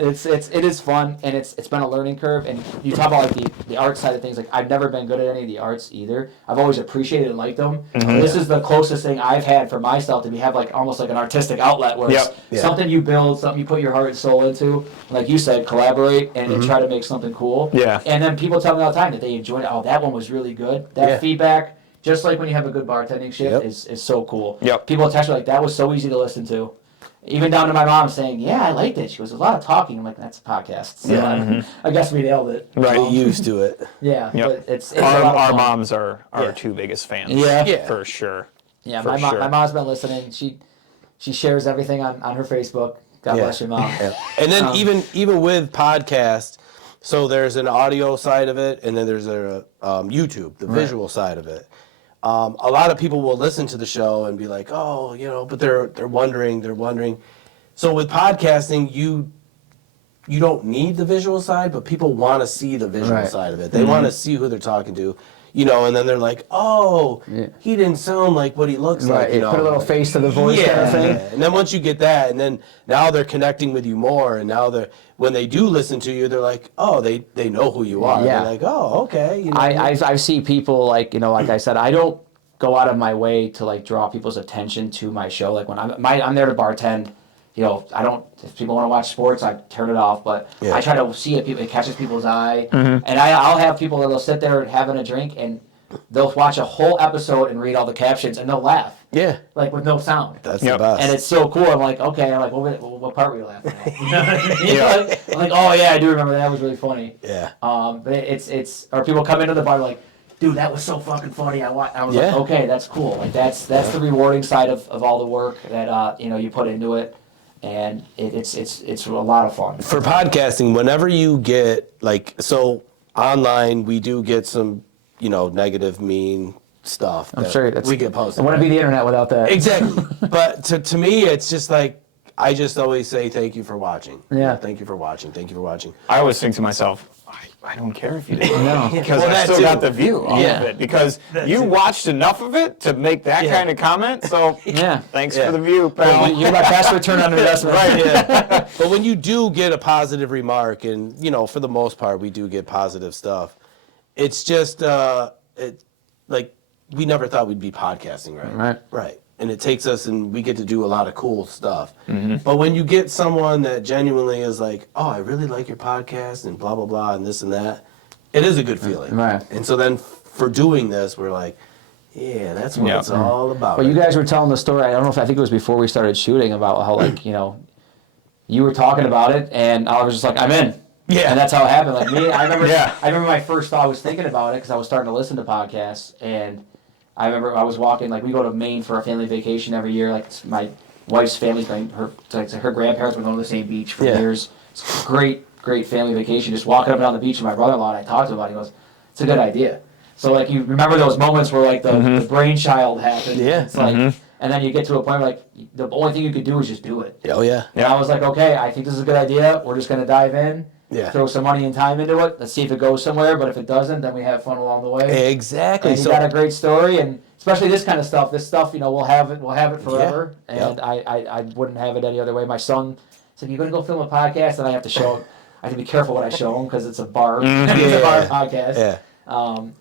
it is fun, and it's been a learning curve. And you talk about like the art side of things. Like, I've never been good at any of the arts either. I've always appreciated and liked them. This is the closest thing I've had for myself to have like almost like an artistic outlet where it's Yeah. something you build, something you put your heart and soul into. Like you said, collaborate and try to make something cool. Yeah. And then people tell me all the time that they enjoyed it. Oh, that one was really good. That Yeah. feedback. Just like when you have a good bartending shift, Yep. is so cool. Yep. People text me like, that was so easy to listen to. Even down to my mom saying, yeah, I liked it. She goes, there's a lot of talking. I'm like, that's a podcast. So I guess we nailed it. Right. Get used to it. Yeah. Yep. But it's a lot of Our fun. moms are our Yeah. two biggest fans. Yeah. Yeah. For sure. Yeah, For my sure. mom's been listening. She shares everything on her Facebook. God bless your mom. Yeah. And then even with podcasts, so there's an audio side of it, and then there's a YouTube, the visual side of it. A lot of people will listen to the show and be like, oh, you know, but they're wondering. So with podcasting, you don't need the visual side, but people want to see the visual side of it. They want to see who they're talking to, and then they're like, oh, he didn't sound like what he looks like. Put a little face to the voice kind of thing. And then once you get that, and then now they're connecting with you more, and now when they do listen to you, they're like, oh, they know who you are. Yeah. They're like, oh, okay. I see people like I said, I don't go out of my way to like draw people's attention to my show. Like when I'm there to bartend. I don't. If people want to watch sports, I turn it off. But I try to see it catches people's eye, and I'll have people that'll sit there having a drink, and they'll watch a whole episode and read all the captions, and they'll laugh. Yeah. Like with no sound. That's the best. And it's so cool. I'm like, okay. I'm like, what part were you laughing at? You know what I mean? I'm like, oh yeah, I do remember that was really funny. Yeah. But it's or people come into the bar like, dude, that was so fucking funny. I was like, okay, that's cool. Like that's the rewarding side of all the work that you put into it. And it's a lot of fun. For podcasting, whenever you get online, we do get some, negative, mean stuff. I'm sure we get posted. It wouldn't be the internet without that. Exactly. But to me, it's just like, I just always say thank you for watching. Yeah. Thank you for watching. Thank you for watching. I always think to myself, I don't care if you did. No. Because I still got the view off of it. Because you watched enough of it to make that kind of comment. So thanks for the view, pal. You're my fast return on investment. Right. Yeah. But when you do get a positive remark, and for the most part, we do get positive stuff. It's just we never thought we'd be podcasting, right? Right. And it takes us, and we get to do a lot of cool stuff. Mm-hmm. But when you get someone that genuinely is like, oh, I really like your podcast, and blah, blah, blah, and this and that, it is a good feeling. Right. And so then for doing this, we're like, yeah, that's what it's all about. Well, you guys were telling the story, I think it was before we started shooting, about how, you were talking about it, and I was just like, I'm in. Yeah. And that's how it happened. Like me, I remember my first thought, I was thinking about it, because I was starting to listen to podcasts, and I remember I was walking, we go to Maine for a family vacation every year. My wife's family's been, her grandparents were going to the same beach for years. It's a great family vacation. Just walking up and down the beach with my brother-in-law, and I talked to him about it. He goes, it's a good idea. So, you remember those moments where, the brainchild happened. Yeah. It's and then you get to a point where, the only thing you could do is just do it. Oh, yeah. And I was like, okay, I think this is a good idea. We're just going to dive in. Yeah. Throw some money and time into it. Let's see if it goes somewhere. But if it doesn't, then we have fun along the way. Exactly. And you got a great story, and especially this kind of stuff. This stuff, we'll have it forever. Yeah. And I wouldn't have it any other way. My son said, "You're going to go film a podcast," and I have to show him. I have to be careful what I show him because it's a bar. It's a bar podcast. Yeah.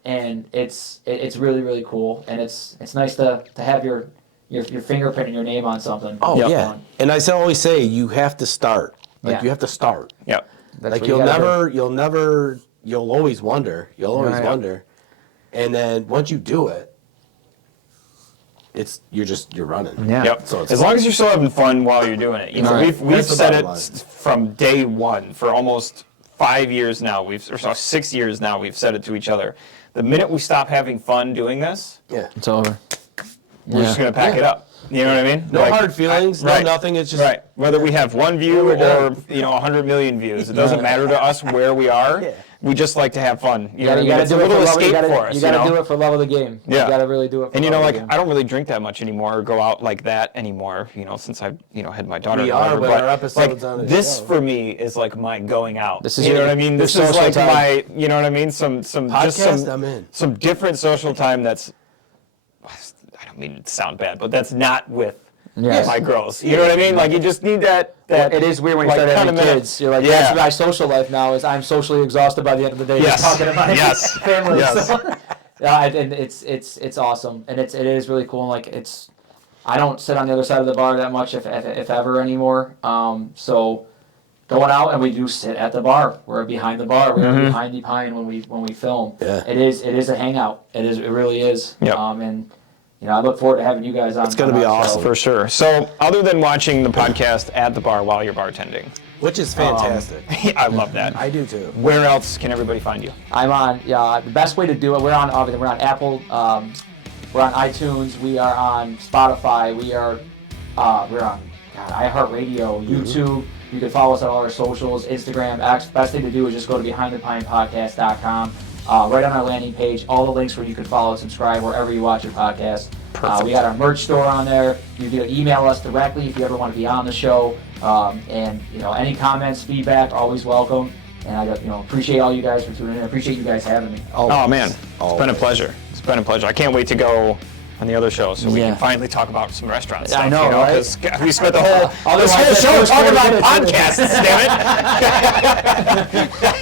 And it's really, really cool, and it's nice to have your fingerprint and your name on something. Oh yeah. And I always say you have to start. You have to start. Yep. That's you'll always wonder. You'll always wonder. And then once you do it, you're running. Yeah. Yep. So as long as you're still having fun while you're doing it. We've said it from day one for almost 5 years now. 6 years now we've said it to each other. The minute we stop having fun doing this, it's over. We're just gonna pack it up. You know what I mean? No hard feelings, no nothing. It's just whether we have one view or 100 million views. It doesn't matter to us where we are. Yeah. We just like to have fun. You know, it's a little escape for us. You got to do it for love of the game. Yeah. You got to really do it. For and love of the game. I don't really drink that much anymore or go out like that anymore. Since I've had my daughter. We are with our episodes on this show. For me is my going out. This is you know what I mean. This is like time. My you know what I mean. Some podcast. I'm in. Some different social time that's. I don't mean to sound bad, but that's not with. My girls. You know what I mean? You just need that. It is weird when you start having kids. You're like, that's my social life now is I'm socially exhausted by the end of the day. Yes. Talking about family. Yes. So, and it's awesome. And it is really cool. And I don't sit on the other side of the bar that much, if ever anymore. So going out, and we do sit at the bar. We're behind the bar. We're behind the pine when we film. Yeah. It is a hangout. It really is. Yep. And I look forward to having you guys on. It's going to be awesome. For sure. So, other than watching the podcast at the bar while you're bartending. Which is fantastic. I love that. I do too. Where else can everybody find you? I'm on, the best way to do it, we're on Apple, we're on iTunes, we are on Spotify, we're on iHeartRadio, YouTube. You can follow us on all our socials, Instagram, X. Best thing to do is just go to behindthepinepodcast.com. Right on our landing page, all the links where you can follow and subscribe wherever you watch your podcast. We got our merch store on there. You can email us directly if you ever want to be on the show. And any comments, feedback, always welcome. And I appreciate all you guys for tuning in. I appreciate you guys having me. Oh man, it's been a pleasure. It's been a pleasure. I can't wait to go on the other show so we can finally talk about some restaurant stuff. I know, right? Because we spent the whole show talking about podcasts, damn it.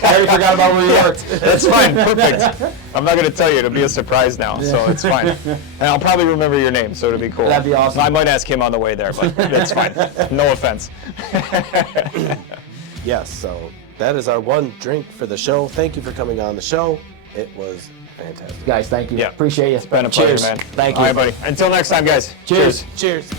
I already forgot about where you worked. That's fine, perfect. I'm not going to tell you. It'll be a surprise now, so it's fine. And I'll probably remember your name, so it'll be cool. That'd be awesome. I might ask him on the way there, but it's fine. No offense. Yes, so that is our one drink for the show. Thank you for coming on the show. It was fantastic. Guys, thank you. Yeah. Appreciate you. It's been a pleasure, man. Thank you. All right, buddy. Until next time, guys. Cheers. Cheers.